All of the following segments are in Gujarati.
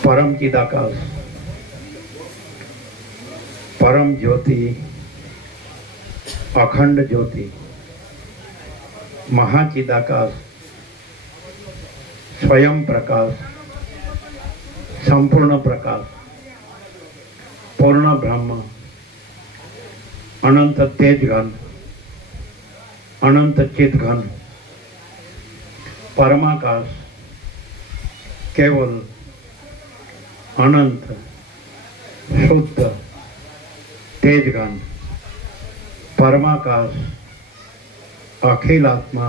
परम चिदाकाश, परम ज्योति, अखंड ज्योति, महाचिदाकाश, स्वयं प्रकाश, संपूर्ण प्रकाश, पूर्ण ब्रह्म, अनंत तेज घन, अनंत चित घन, परमाकाश, केवल अनंत शुद्ध तेज घन, परमाकाश, अखिल आत्मा,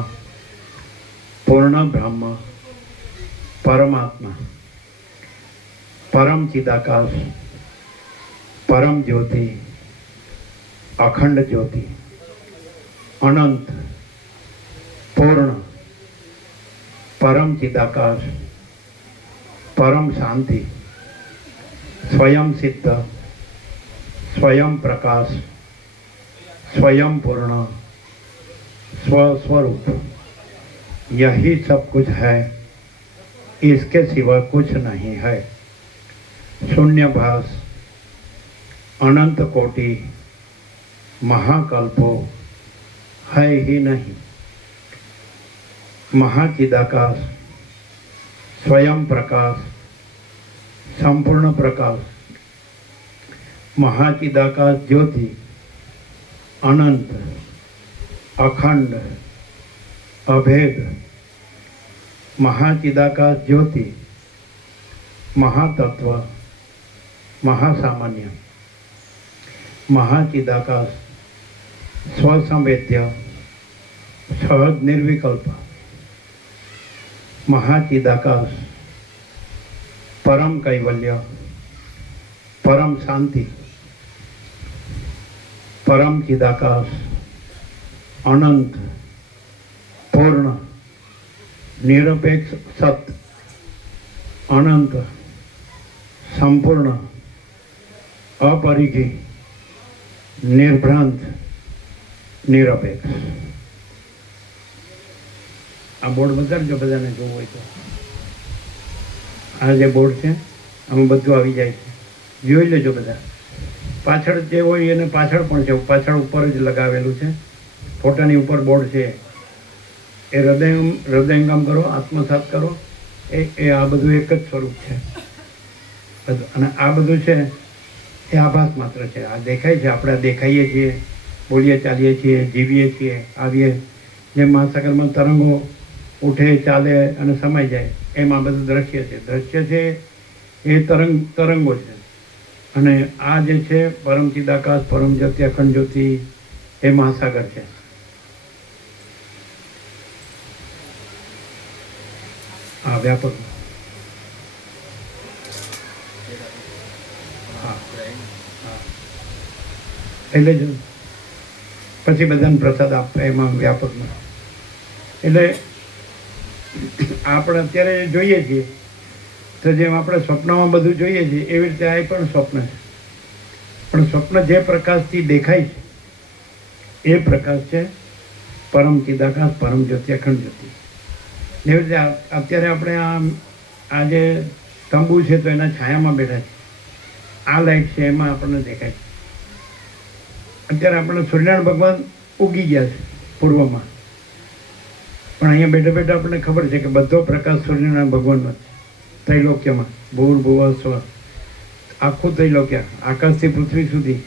पूर्ण ब्रह्म, परमात्मा, परम चिदाकाश, परम ज्योति, अखंड ज्योति, अनंत पूर्ण परम चिदाकाश, परम शांति, स्वयं सिद्ध, स्वयं प्रकाश, स्वयं पूर्ण, स्वस्वरूप, यही सब कुछ है, इसके सिवा कुछ नहीं है। शून्यभास, अनंत कोटि, महाकल्पो है ही नहीं। महाचिदाकाश, स्वयं प्रकाश, संपूर्ण प्रकाश, महाचिदाकाश ज्योति, अनंत, अखंड, अभेद, महाचिदाकाश ज्योति, महातत्व, महासामान्य, महाचिदाकाश, स्वसंवेद्य, सहज निर्विकल्प, महाचिदाकाश, परम कैवल्य, परम शांति, परम चिदाकाश, अनंत पूर्ण निरपेक्ष सत्य, अनंत संपूर्ण अपरिघी निर्भ्रांत निरपेक्ष। आ बोर्ड बતાડજો બધાને જોવું હોય તો। આ જે બોર્ડ છે આમાં બધું આવી જાય છે, જોઈ લેજો બધા। પાછળ જે હોય એને પાછળ પણ છે, પાછળ ઉપર જ લગાવેલું છે, ફોટાની ઉપર બોર્ડ છે। એ હૃદયંગમ કરો, આત્મસાત કરો, એ આ બધું એક જ સ્વરૂપ છે બધું। અને આ બધું છે એ આભાસ માત્ર છે। આ દેખાય છે, આપણે દેખાઈએ છીએ, બોલીએ ચાલીએ છીએ, જીવીએ છીએ, આવીએ, જેમ મહાસાગરમાં તરંગો ઉઠે ચાલે અને સમાઈ જાય, એમ આ બધું દ્રશ્ય છે। દ્રશ્ય છે એ તરંગો છે, અને આ જે છે પરમ ચિદાકાશ, પરમ જ્યોતિ, અખંડ જ્યોતિ, એ મહાસાગર છે। આ વ્યાપક એટલે જ પછી બધાને પ્રસાદ આપે એમાં વ્યાપકમાં। એટલે આપણે અત્યારે જોઈએ છીએ તો જેમ આપણે સ્વપ્નમાં બધું જોઈએ છીએ એવી રીતે આ પણ સ્વપ્ન છે, પણ સ્વપ્ન જે પ્રકાશથી દેખાય છે એ પ્રકાશ છે પરમ ચિદાકાશ, પરમ જ્યોતિ, અખંડ જ્યોતિ। એવી રીતે અત્યારે આપણે આ જે તંબુ છે તો એના છાયામાં બેઠા છે, આ લાઈટ છે એમાં આપણને દેખાય છે। અત્યારે આપણે સૂર્યનારાયણ ભગવાન ઉગી ગયા છે પૂર્વમાં, પણ અહીંયા બેઠા બેઠા આપણને ખબર છે કે બધો પ્રકાશ સૂર્યનારાયણ ભગવાનનો છે। ત્રૈલોક્યમાં ભૂર્ભુવઃ સ્વ, આખું ત્રૈલોક્ય, આકાશથી પૃથ્વી સુધી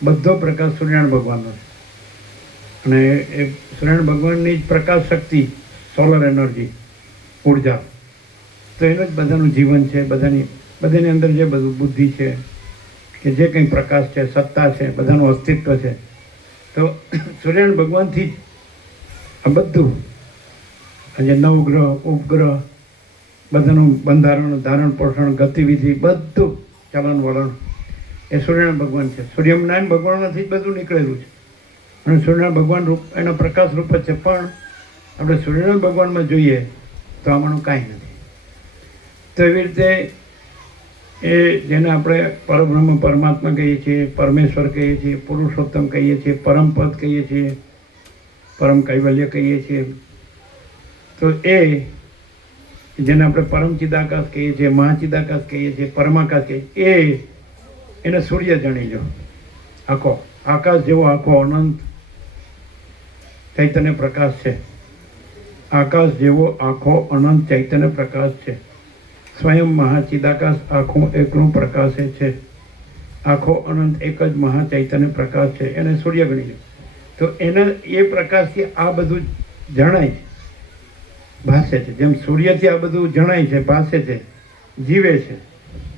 બધો પ્રકાશ સૂર્યનારાયણ ભગવાનનો છે। અને એ સૂર્યનારાયણ ભગવાનની જ પ્રકાશ શક્તિ, સોલર એનર્જી, ઉર્જા, તો એનું જ બધાનું જીવન છે, બધાની અંદર જે બધું બુદ્ધિ છે કે જે કંઈ પ્રકાશ છે, સત્તા છે, બધાનું અસ્તિત્વ છે, તો સૂર્યનારાયણ ભગવાનથી જ આ બધું, આજે નવગ્રહ, ઉપગ્રહ, બધાનું બંધારણ, ધારણ, પોષણ, ગતિવિધિ, બધું ચલન વલણ એ સૂર્યનારાયણ ભગવાન છે। સૂર્યનારાયણ ભગવાનમાંથી જ બધું નીકળેલું છે, અને સૂર્યનારાયણ ભગવાન રૂપ એનો પ્રકાશ રૂપ જ છે। પણ આપણે સૂર્યનારાયણ ભગવાનમાં જોઈએ તો આમાંનું કાંઈ નથી। તો એવી રીતે એ જેને આપણે પરબ્રહ્મ, પરમાત્મા કહીએ છીએ, પરમેશ્વર કહીએ છીએ, પુરુષોત્તમ કહીએ છીએ, પરમપદ કહીએ છીએ, પરમ કૈવલ્ય કહીએ છીએ, તો એ જેને આપણે પરમ ચિદાકાશ કહીએ છીએ, મહાચિદાકાશ કહીએ છીએ, પરમાકાશ કહીએ છીએ, એને સૂર્ય જાણી લો. આખો આકાશ જેવો આખો અનંત ચૈતન્ય પ્રકાશ છે. આકાશ જેવો આખો અનંત ચૈતન્ય પ્રકાશ છે. સ્વયં મહાચિદાકાશ આખું એકલું પ્રકાશે છે. આખો અનંત એક જ મહાચૈતન્ય પ્રકાશ છે, એને સૂર્ય ગણી લો. તો એના એ પ્રકાશથી આ બધું જણાય છે, ભાસે છે. જેમ સૂર્યથી આ બધું જણાય છે, ભાસે છે, જીવે છે.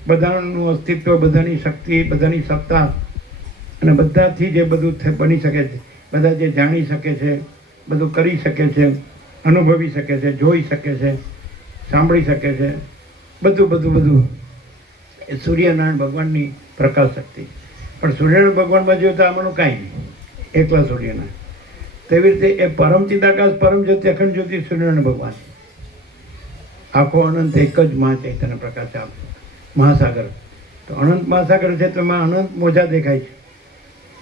બધાનું અસ્તિત્વ, બધાની શક્તિ, બધાની સત્તા અને બધાથી જે બધું બની શકે છે, બધા જે જાણી શકે છે, બધું કરી શકે છે, અનુભવી શકે છે, જોઈ શકે છે, સાંભળી શકે છે, બધું એ સૂર્યનારાયણ ભગવાનની પ્રકાશ શક્તિ. પણ સૂર્યનારાયણ ભગવાનમાં જોઈએ તો આમાંનું કાંઈ નહીં, એકલા સૂર્યનારાયણ. તેવી રીતે એ પરમ ચિદાકાશ, પરમ જ્યોતિ, અખંડ જ્યોતિ સૂર્યનારાયણ ભગવાન. આખો અનંત એક જ મહાચૈતન્ય પ્રકાશ છે. મહાસાગર તો અનંત મહાસાગર છે, તો એમાં અનંત મોજા દેખાય છે.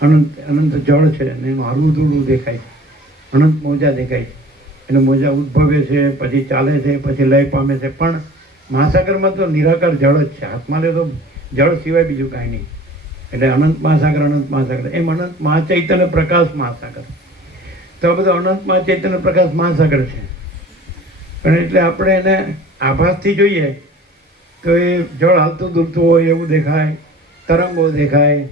અનંત જળ છે અને એનું હળવું ધૂળું દેખાય છે. અનંત મોજા દેખાય છે. એનું મોજા ઉદ્ભવે છે, પછી ચાલે છે, પછી લય પામે છે. પણ મહાસાગરમાં તો નિરાકાર જળ જ છે. હાથમાં લે તો જળ સિવાય બીજું કાંઈ નહીં. એટલે અનંત મહાસાગર, અનંત મહાસાગર, એમ અનંત મહાચૈતન્ય પ્રકાશ મહાસાગર. તો આ બધો અનંત મહાચૈતન્ય પ્રકાશ મહાસાગર છે. પણ એટલે આપણે એને આભાસથી જોઈએ તો એ જળ હાલતું દૂરતું હોય એવું દેખાય, તરંગો દેખાય,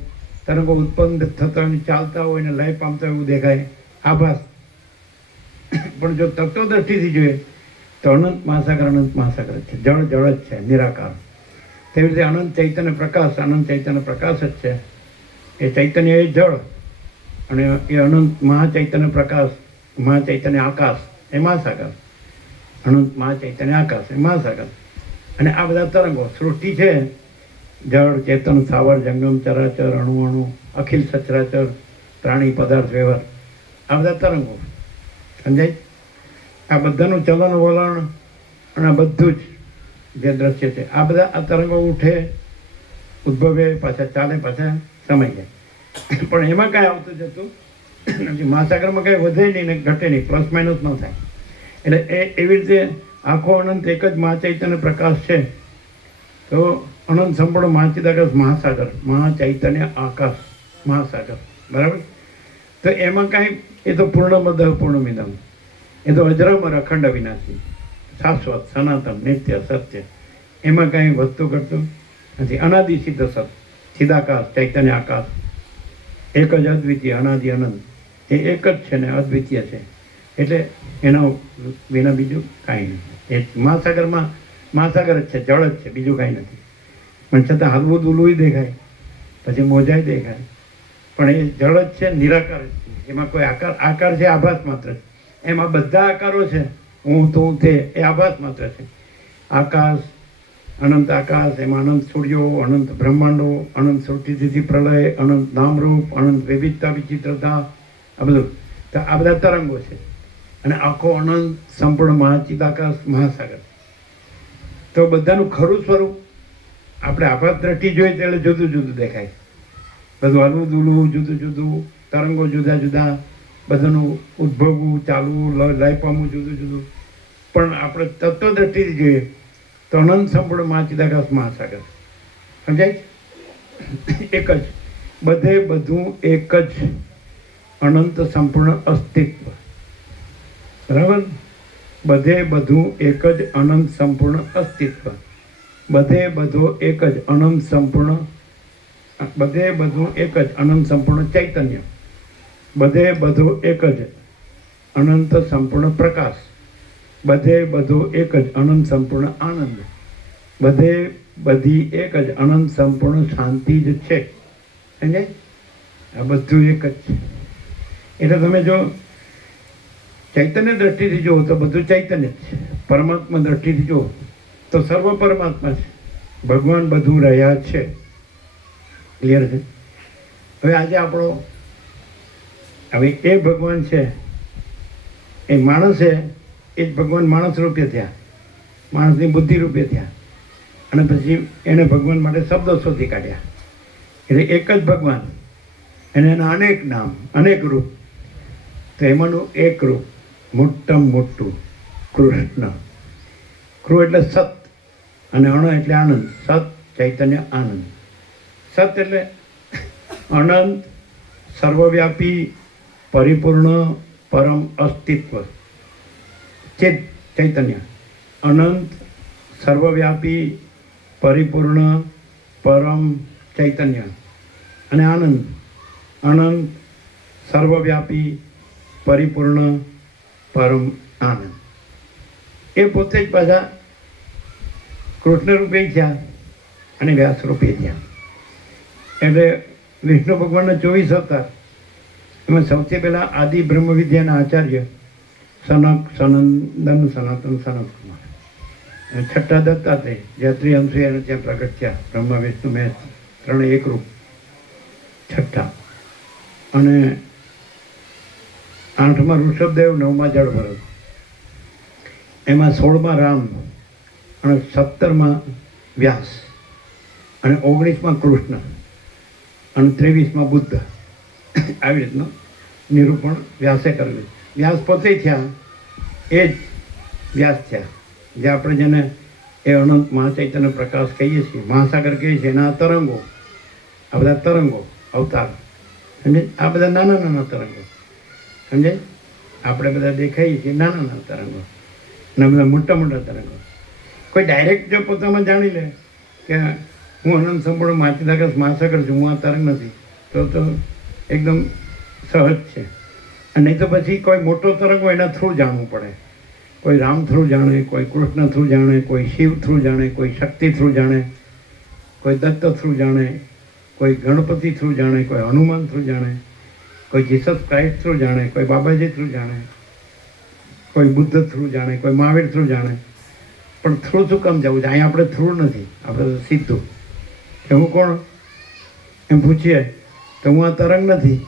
તરંગો ઉત્પન્ન થતા હોય, ચાલતા હોય ને લય પામતા એવું દેખાય, આભાસ. પણ જો તત્વદ્રષ્ટિથી જોઈએ તો અનંત મહાસાગર છે. જળ જ છે, નિરાકાર. તેવી રીતે અનંત ચૈતન્ય પ્રકાશ જ છે. એ ચૈતન્ય એ જળ અને એ અનંત મહાચૈતન્ય પ્રકાશ, મહાચૈતન્ય આકાશ એ મહાસાગર. અનંત મહાચૈતન્ય આકાશ એ મહાસાગર. અને આ બધા તરંગો સૃષ્ટિ છે, જળ, ચેતન, સ્થાવર, જંગમ, ચરાચર, અણુ, અખિલ સચરાચર, પ્રાણી, પદાર્થ, વ્યવહાર, આ બધા તરંગો. સમજાય? આ બધાનું ચલન વલણ અને આ બધું જ જે દ્રશ્ય છે, આ બધા આ તરંગો ઉઠે, ઉદ્ભવે, પાછા ચાલે, પાછા સમાઈ જાય. પણ એમાં કાંઈ આવતું જતું નથી. મહાસાગરમાં કાંઈ વધે નહીં ને ઘટે નહીં, પ્લસ માઇનસ ન થાય. એટલે એવી રીતે આખો અનંત એક જ મહાચૈતન્ય પ્રકાશ છે. તો અનંત સંપૂર્ણ મહાચિદાકાશ મહાસાગર, મહાચૈતન્ય આકાશ મહાસાગર. બરાબર? તો એમાં કાંઈ, એ તો પૂર્ણમદ પૂર્ણમિદમ, એ તો અજરામર, અખંડ, અવિનાશી, શાશ્વત, સનાતન, નિત્ય, સત્ય. એમાં કાંઈ વધતું ઘટતું નથી. અનાદિ સિદ્ધ સત, ચિદાકાશ, ચૈતન્ય આકાશ, એક જ અદ્વિતીય, અનાદિ અનંત. એ એક જ છે ને અદ્વિતીય છે. એટલે એના વિના બીજું કાંઈ નથી. એ મહાસાગર જ છે, જળ જ છે, બીજું કાંઈ નથી. પણ છતાં હલવું દુલવું દેખાય, પછી મોજાય દેખાય, પણ એ જળ જ છે, નિરાકાર જ છે. એમાં કોઈ આકાર છે, આભાસ માત્ર છે. એમાં બધા આકારો છે, હું, તું, તે, એ આભાસ માત્ર છે. આકાશ, અનંત આકાશ, એમાં અનંત સૂર્યો, અનંત બ્રહ્માંડો, અનંત સૃષ્ટિથી પ્રલય, અનંત નામરૂપ, અનંત વિવિધતા, વિચિત્રતા, આ બધું. તો આ બધા તરંગો છે. અને આખો અનંત સંપૂર્ણ મહાચિદાકાશ મહાસાગર. તો બધાનું ખરું સ્વરૂપ આપણે આભાસ દ્રષ્ટિ જોઈએ ત્યારે જુદું જુદું દેખાય. બધું હલવું દુલવું જુદું જુદું, તરંગો જુદા જુદા, બધાનું ઉદ્ભવવું, ચાલવું, લય પામવું જુદું જુદું. પણ આપણે તત્વદ્રષ્ટિથી જોઈએ તો અનંત સંપૂર્ણ મહાચિદાકાશ મહાસાગર. સમજાય? એક જ, બધે બધું એક જ અનંત સંપૂર્ણ અસ્તિત્વ. બરાબર? બધે બધું એક જ અનંત સંપૂર્ણ અસ્તિત્વ. બધે બધો એક જ અનંત સંપૂર્ણ, બધે બધું એક જ અનંત સંપૂર્ણ ચૈતન્ય. બધે બધો એક જ અનંત સંપૂર્ણ પ્રકાશ. બધે બધો એક જ અનંત સંપૂર્ણ આનંદ. બધે બધી એક જ અનંત સંપૂર્ણ શાંતિ જ છે. સમજે? આ બધું એક જ છે. એટલે તમે જો ચૈતન્ય દ્રષ્ટિથી જુઓ તો બધું ચૈતન્ય જ છે. પરમાત્મા દ્રષ્ટિથી જુઓ તો સર્વ પરમાત્મા છે. ભગવાન બધું રહ્યા છે. ક્લિયર છે? હવે આજે આપણો હવે એ ભગવાન છે, એ માણસ છે, એ જ ભગવાન માણસ રૂપે થયા, માણસની બુદ્ધિ રૂપે થયા. અને પછી એને ભગવાન માટે શબ્દો શોધી કાઢ્યા. એટલે એક જ ભગવાન, અને એના અનેક નામ, અનેક રૂપ. તો એમાંનું એક રૂપ મોટામાં મોટું કૃષ્ણ. ક્રુ એટલે સત અને અણ એટલે આનંદ. સત ચૈતન્ય આનંદ. સત એટલે અનંત, સર્વવ્યાપી, પરિપૂર્ણ, પરમ અસ્તિત્વ. ચિત ચૈતન્ય અનંત, સર્વવ્યાપી, પરિપૂર્ણ, પરમ ચૈતન્ય. અને આનંદ અનંત, સર્વવ્યાપી, પરિપૂર્ણ, પરમ આનંદ. એ પોતે જ પાછા કૃષ્ણ રૂપે થયા અને વ્યાસ રૂપે થયા. એટલે વિષ્ણુ ભગવાનના 24 અવતાર, એમાં સૌથી પહેલાં આદિ બ્રહ્મ વિદ્યાના આચાર્ય સનક, સનંદન, સનાતન, સનત કુમાર. અને છઠ્ઠા દત્તાત્રેય, જે ત્રિઅંશી અને ત્યાં પ્રગટ થયા. બ્રહ્મા વિષ્ણુ મહેશ ત્રણે એકરૂપ છઠ્ઠા. અને 8માં ઋષભદેવ, 9માં જળ ભરત, એમાં 16માં રામ અને 17માં વ્યાસ અને 19માં કૃષ્ણ અને 23માં બુદ્ધ. આવી રીતનું નિરૂપણ વ્યાસે કરેલું. વ્યાસ પોતે થયા એ જ વ્યાસ થયા, જે આપણે જેને એ અનંત મહાચૈતન્ય પ્રકાશ કહીએ છીએ, મહાસાગર કહીએ છીએ. એના તરંગો, આ બધા તરંગો અવતાર સમજે. આ બધા નાના નાના તરંગો સમજે. આપણે બધા દેખાઈએ છીએ નાના નાના તરંગો અને બધા મોટા મોટા તરંગો. કોઈ ડાયરેક્ટ જો પોતામાં જાણી લે કે હું અનંત સંપૂર્ણ માચિદાકાશ મહાસાગર છું, હું આ તરંગ નથી, તો એકદમ સહજ છે. અને નહીં તો પછી કોઈ મોટો તરંગ હોય એના થ્રુ જાણવું પડે. કોઈ રામ થ્રુ જાણે, કોઈ કૃષ્ણ થ્રુ જાણે, કોઈ શિવ થ્રુ જાણે, કોઈ શક્તિ થ્રુ જાણે, કોઈ દત્ત થ્રુ જાણે, કોઈ ગણપતિ થ્રુ જાણે, કોઈ હનુમાન થ્રુ જાણે, કોઈ જીસસ ક્રાઇસ્ટ થ્રુ જાણે, કોઈ બાબાજી થ્રુ જાણે, કોઈ બુદ્ધ થ્રુ જાણે, કોઈ મહાવીર થ્રુ જાણે. પણ થ્રુ શું કામ જવું છે? અહીંયા આપણે થ્રુ નથી, આપણે સીધું કે હું કોણ એમ પૂછીએ તો હું આ તરંગ નથી,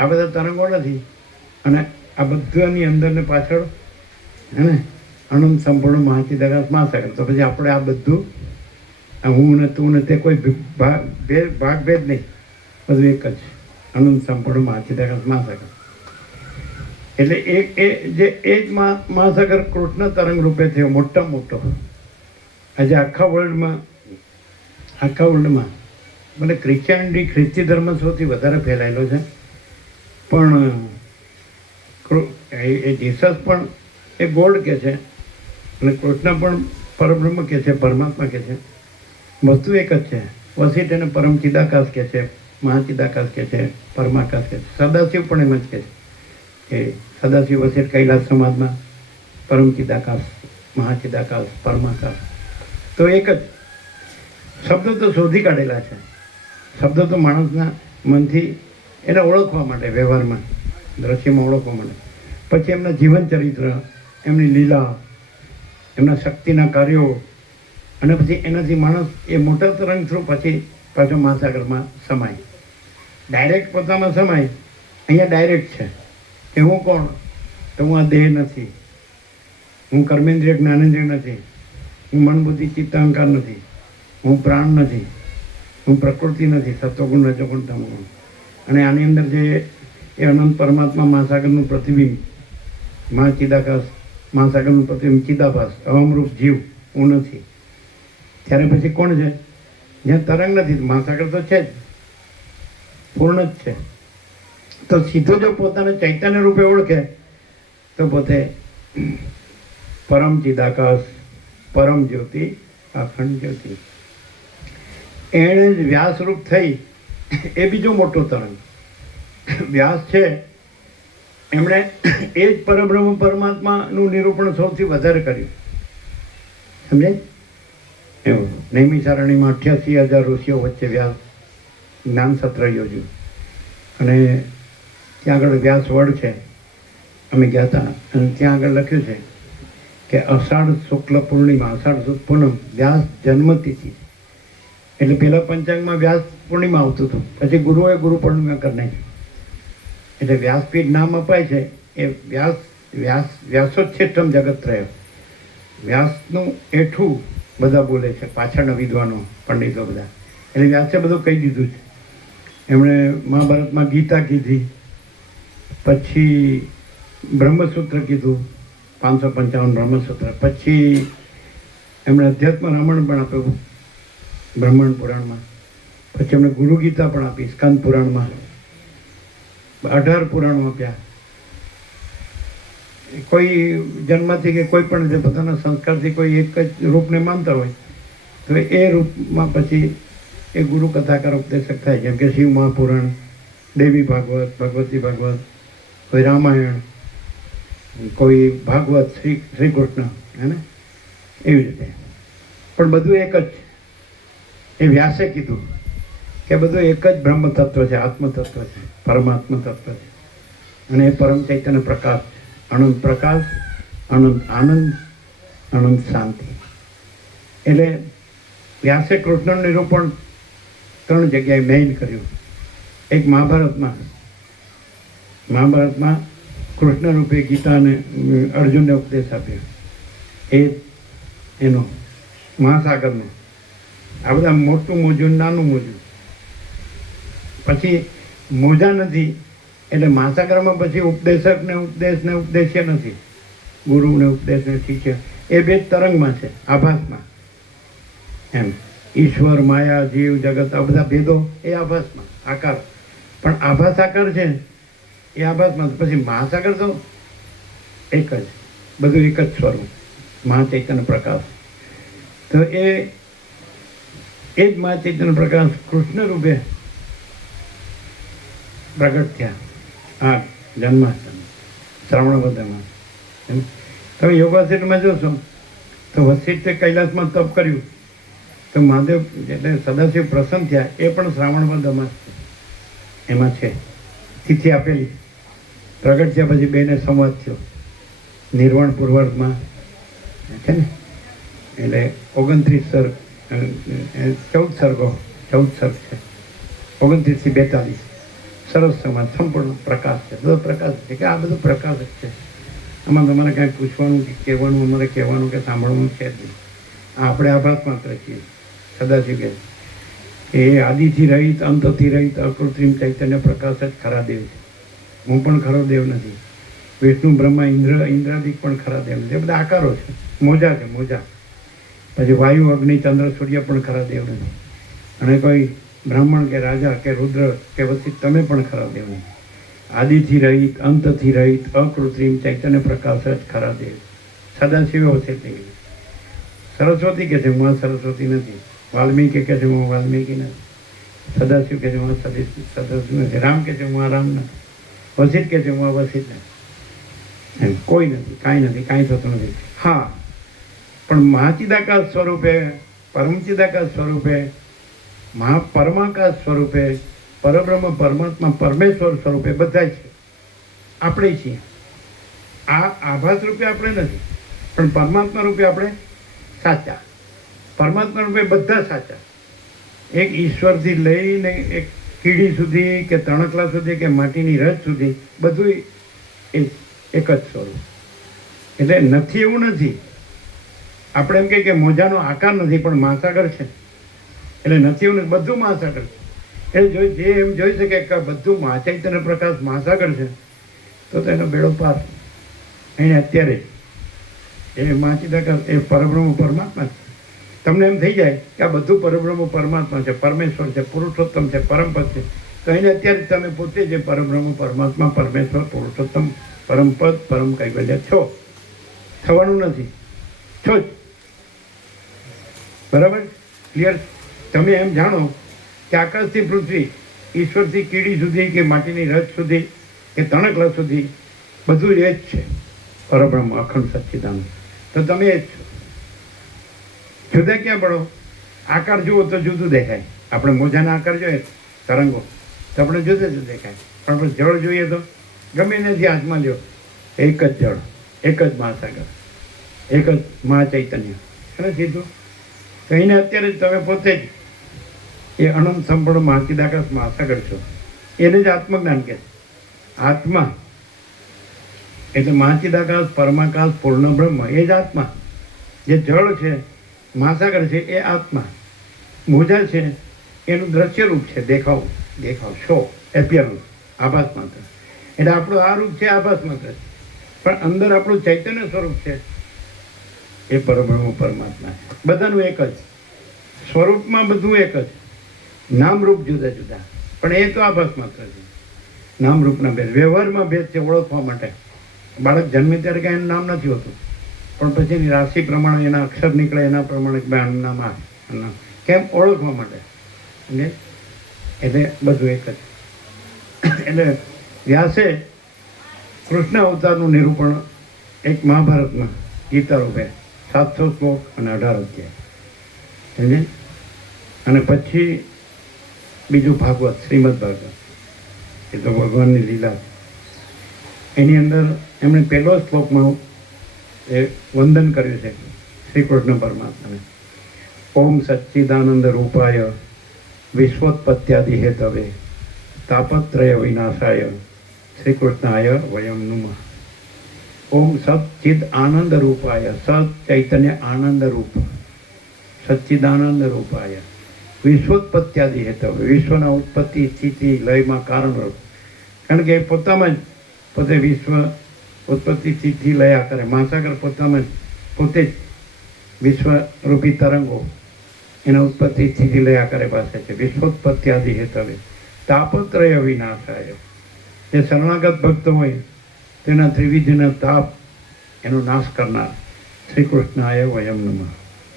આ બધા તરંગો નથી. અને આ બધાની અંદર ને પાછળ હે ને અનંત સંપૂર્ણ મહાચિદાકાશ મહાસાગર. તો પછી આપણે આ બધું આ હું ને તું ને તે કોઈ ભાગ ભેદ નહીં, બધું એક જ અનંત સંપૂર્ણ મહાચિદાકાશ મહાસાગર. એટલે એ જ મહાસાગર કૃષ્ણ તરંગ રૂપે થયો મોટા મોટો. આજે આખા વર્લ્ડમાં મને ક્રિશ્ચિયાનિટી, ખ્રિસ્તી ધર્મ સૌથી વધારે ફેલાયેલો છે. પણ એ જીસસ પણ એ ગોડ કહે છે અને કૃષ્ણ પણ પરબ્રહ્મ કહે છે, પરમાત્મા કહે છે. વસ્તુ એક જ છે. વસીટ એને પરમ ચિદાકાશ કહે છે, મહાચિદાકાશ કહે છે, પરમાકાશ કહે છે. સદાશિવ પણ એમ જ કહે છે કે સદાશિવ વસીટ કૈલાસ સમાજમાં પરમ ચિદાકાશ, મહાચિદાકાશ, પરમાકાશ. તો એક જ શબ્દ તો શોધી કાઢેલા છે. શબ્દ તો માણસના મનથી એને ઓળખવા માટે, વ્યવહારમાં દ્રશ્યમાં ઓળખવા માટે. પછી એમના જીવન ચરિત્ર, એમની લીલા, એમના શક્તિના કાર્યો, અને પછી એનાથી માણસ એ મોટા તરંગ થ્રુ પછી પાછો મહાસાગરમાં સમાય. ડાયરેક્ટ પોતામાં સમાય. અહીંયા ડાયરેક્ટ છે કે હું કોણ? તો હું આ દેહ નથી, હું કર્મેન્દ્રિય જ્ઞાનેન્દ્રિય નથી, હું મન બુદ્ધિ ચિત્ત અહંકાર નથી, હું પ્રાણ નથી, હું પ્રકૃતિ નથી, સત્વગુણ રજોગુણ તમોગુણ. અને આની અંદર જે એ અનંત પરમાત્મા મહાસાગરનું પ્રતિબિંબ, મહાચિદાકાશ મહાસાગરનું પ્રતિબિંબ ચિદાભાસ, અહમરૂપ જીવ હું નથી. ત્યારે પછી કોણ છે? જ્યાં તરંગ નથી, મહાસાગર તો છે જ, પૂર્ણ જ છે. તો સીધો જો પોતાને ચૈતન્ય રૂપે ઓળખે તો પોતે પરમ ચિદાકાશ, પરમ જ્યોતિ, અખંડ જ્યોતિ. એણે જ વ્યાસરૂપ થઈ એ બીજો મોટો તરંગ. વ્યાસ છે એમણે એ જ પરબ્રહ્મ પરમાત્માનું નિરૂપણ સૌથી વધારે કર્યું. સમજાય? એવું નૈમિષારણ્યમાં 88,000 ઋષિઓ વચ્ચે વ્યાસ જ્ઞાન સત્ર યોજ્યું. અને ત્યાં આગળ વ્યાસ વડ છે, અમે ગયા હતા, અને ત્યાં આગળ લખ્યું છે કે અષાઢ શુક્લ પૂર્ણિમા, અષાઢ સુદ પૂનમ વ્યાસ જન્મતિથિ. એટલે પહેલાં પંચાંગમાં વ્યાસ પૂર્ણિમા આવતું હતું, પછી ગુરુઓએ ગુરુ પૂર્ણિમા કરી નાખી. એટલે વ્યાસપીઠ નામ અપાય છે એ વ્યાસોચ્છેષ્ટમ જગત રહ્યો. વ્યાસનું એઠું બધા બોલે છે, પાછળના વિદ્વાનો, પંડિતો બધા. એટલે વ્યાસે બધું કહી દીધું છે. એમણે મહાભારતમાં ગીતા કીધી, પછી બ્રહ્મસૂત્ર કીધું, 555 બ્રહ્મસૂત્ર, પછી એમણે અધ્યાત્મ રામાયણ પણ આપ્યું બ્રહ્માંડ પુરાણમાં, પછી એમણે ગુરુ ગીતા પણ આપી સ્કંદ પુરાણમાં, 18 પુરાણો આપ્યા. કોઈ જન્મથી કે કોઈ પણ જે પોતાના સંસ્કારથી કોઈ એક જ રૂપને માનતા હોય તો એ રૂપમાં પછી એ ગુરુ કથાકાર ઉપદેશક થાય. જેમ કે શિવ મહાપુરાણ, દેવી ભાગવત, ભગવતી ભાગવત, કોઈ રામાયણ, કોઈ ભાગવત, શ્રી કૃષ્ણ, હે ને, એવી રીતે. પણ બધું એક જ. એ વ્યાસે કીધું કે બધું એક જ બ્રહ્મ તત્વ છે, આત્મ તત્વ છે, પરમાત્મ તત્વ છે. અને એ પરમ ચૈતન્ય પ્રકાશ છે. અનંત પ્રકાશ, અનંત આનંદ, અનંત શાંતિ. એટલે વ્યાસે કૃષ્ણનું નિરૂપણ 3 જગ્યાએ મેઇન કર્યું. એક મહાભારતમાં કૃષ્ણ રૂપે ગીતાને અર્જુનને ઉપદેશ આપ્યો, એ એનો મહાસાગરનો. આ બધા મોટું મોજું, નાનું મોજું. પછી મોજા નથી એટલે મહાસાગરમાં પછી ઉપદેશક ને ઉપદેશ ને ઉપદેશ્ય નથી, ગુરુ ને ઉપદેશ ને શિષ્ય. એ બે તરંગમાં છે, આભાસમાં. એમ ઈશ્વર, માયા, જીવ, જગત, આ બધા ભેદો એ આભાસમાં આકાર. પણ આભાસ આકાર છે એ આભાસમાં. પછી મહાસાગર તો એક જ, બધું એક જ સ્વરૂપ, મહાચૈતન્ય પ્રકાશ. તો એ જ મહાચૈતન્ય પ્રકાશ કૃષ્ણ રૂપે પ્રગટ થયા આ જન્માષ્ટમી શ્રાવણ વદમાં. તમે યોગાસનમાં જોશો તો વસિષ્ઠે કૈલાસમાં તપ કર્યું તો મહાદેવ એટલે સદાશિવ પ્રસન્ન થયા, એ પણ શ્રાવણ વદમાં એમાં છે. તિથિ આપેલી, પ્રગટ થયા પછી બેને સંવાદ થયો નિર્વાણ પૂર્વાર્ધમાં છે ને. એટલે 29 સર્ગ, 14 સર્ગો, 14 સર્ગ છે, 29 થી 42. સરસ સમાજ, સંપૂર્ણ પ્રકાશ છે, બધો પ્રકાશ છે. કે આ બધું પ્રકાશ જ છે. આમાં તમારે કાંઈ પૂછવાનું કે કહેવાનું, અમારે કહેવાનું કે સાંભળવાનું છે જ નહીં. આપણે આભાસ માત્ર છીએ. સદાશિવ કહે કે એ આદિથી રહિત, અંતથી રહિત, અકૃત્રિમ ચૈતન્ય પ્રકાશ જ ખરા દેવ છે. હું પણ ખરો દેવ નથી. વિષ્ણુ, બ્રહ્મા, ઇન્દ્રાદિક પણ ખરા દેવ નથી. એ બધા આકારો છે, મોજા છે, મોજા. પછી વાયુ, અગ્નિ, ચંદ્ર, સૂર્ય પણ ખરા દેવ નથી. અને કોઈ બ્રાહ્મણ કે રાજા કે રુદ્ર કે વસિષ્ઠ, તમે પણ ખરા દેવ નથી. આદિથી રહિત, અંતથી રહિત, અકૃત્રિમ ચૈતન્ય પ્રકાશ જ ખરા દેવ. સદાશિવ વસિષ્ઠ. સરસ્વતી કે છે હું સરસ્વતી નથી. વાલ્મીકી કે છે હું વાલ્મીકી નથી. સદાશિવ કે છે હું સદાશિવ નથી. રામ કે છે હું રામ નથી. વસિષ્ઠ કે છે હું વસિષ્ઠ નથી. એમ કોઈ નથી, કાંઈ નથી, કાંઈ થતું નથી. હા, પણ મહાચિદાકાશ સ્વરૂપે, પરમચિદાકાશ સ્વરૂપે, પરમાકાશ સ્વરૂપે, પરબ્રહ્મ, પરમાત્મા, પરમેશ્વર સ્વરૂપે બધા છે. આપણે છીએ. આ આભાસ રૂપે આપણે નથી, પણ પરમાત્મા રૂપે આપણે સાચા. પરમાત્મા રૂપે બધા સાચા. એક ઈશ્વરથી લઈને એક કીડી સુધી કે તણકલા સુધી કે માટીની રજ સુધી બધું એક જ સ્વરૂપ. એટલે નથી એવું નથી. આપણે એમ કહીએ કે મોજાનો આકાર નથી પણ મહાસાગર છે. એટલે નથી એવું નથી, બધું મહાસાગર છે. એટલે જે એમ જોઈ શકે કે બધું મહાચૈતન્ય પ્રકાશ મહાસાગર છે તો એનો બેડો પાર. એને અત્યારે એ મહાચિદાકાશ એ પરબ્રહ્મ પરમાત્મા છે. તમને એમ થઈ જાય કે આ બધું પરબ્રહ્મ પરમાત્મા છે, પરમેશ્વર છે, પુરુષોત્તમ છે, પરમપદ છે. તો એને અત્યારે તમે પોતે જે પરબ્રહ્મ પરમાત્મા, પરમેશ્વર, પુરુષોત્તમ, પરમપદ, પરમ કૈવલ્ય છો. થવાનું નથી, છો જ. બરાબર, ક્લિયર? તમે એમ જાણો કે આકાશથી પૃથ્વી, ઈશ્વરથી કીડી સુધી કે માટીની રજ સુધી કે તણકલા સુધી બધું એ જ છે. પરબ્રહ્મ, અખંડ સચ્ચિદાનંદ. તો તમે એ જ છો. જુદા ક્યાં પડો? આકાર જુઓ તો જુદું દેખાય. આપણે મોજાના આકાર જોઈએ તરંગો તો આપણે જુદા જુદા દેખાય. પણ આપણે જળ જોઈએ તો ગમે નથી હાથમાં લ્યો, એક જ જળ, એક જ મહાસાગર, એક જ મહાચૈતન્ય. અને સીધું કહીને અત્યારે જ તમે પોતે જ એ અનંત સંપૂર્ણ મહાચિદાકાશ મહાસાગર છો. એને જ આત્મજ્ઞાન કહે છે. આત્મા એટલે મહાચિદાકાશ, પરમાકાશ, પૂર્ણ બ્રહ્મ, એ જ આત્મા. જે જળ છે, મહાસાગર છે, એ આત્મા. મોજા છે એનું દ્રશ્ય રૂપ છે, દેખાવ, શો, એપિયરન્સ, આભાસ માત્ર. એટલે આપણું આ રૂપ છે આભાસ માત્ર. પણ અંદર આપણું ચૈતન્ય સ્વરૂપ છે એ પરબ્રહ્મ પરમાત્મા છે. બધાનું એક જ સ્વરૂપમાં, બધું એક જ, નામ રૂપ જુદા જુદા, પણ એ તો આભાસ માત્ર છે. નામ રૂપના ભેદ, વ્યવહારમાં ભેદ છે ઓળખવા માટે. બાળક જન્મે ત્યારે કાંઈ એનું નામ નથી હોતું, પણ પછી એની રાશિ પ્રમાણે એના અક્ષર નીકળે, એના પ્રમાણે આનું નામ આ, નામ કેમ ઓળખવા માટે. એટલે બધું એક જ. એટલે વ્યાસે કૃષ્ણ અવતારનું નિરૂપણ એક મહાભારતમાં ગીતા રૂપે 700 શ્લોક અને 18 અધ્યાય સમજે. અને પછી બીજું ભાગવત, શ્રીમદ ભાગવત, એ તો ભગવાનની લીલા. એની અંદર એમણે પહેલો શ્લોકમાં એ વંદન કર્યું છે શ્રી કૃષ્ણ પરમાત્માને. ઓમ સચ્ચિદાનંદ રૂપાય વિશ્વોત્પત્યાદિ હેતવે તાપત્રય વિનાશાય શ્રી કૃષ્ણાય વયમ નુમઃ. ઓમ સચ્ચિદ આનંદ રૂપાય, સત ચૈતન્ય આનંદ રૂપ, સચ્ચિદાનંદ રૂપાય વિશ્વોત્પત્યાદિ હેતવે, વિશ્વના ઉત્પત્તિ સ્થિતિ લયમાં કારણરૂપ. કારણ કે એ પોતામાં જ પોતે વિશ્વ ઉત્પત્તિ સ્થિતિ લયા કરે. મહાસાગર પોતામાં જ પોતે જ વિશ્વરૂપી તરંગો એના ઉત્પત્તિ સ્થિતિ લયા કરે પાસે છે. વિશ્વોત્પત્યાદિ હેતવે તાપત્રય વિનાશાય, જે શરણાગત ભક્ત હોય તેના ત્રિવિધના તાપ એનો નાશ કરનાર શ્રી કૃષ્ણાય વયમ નમઃ.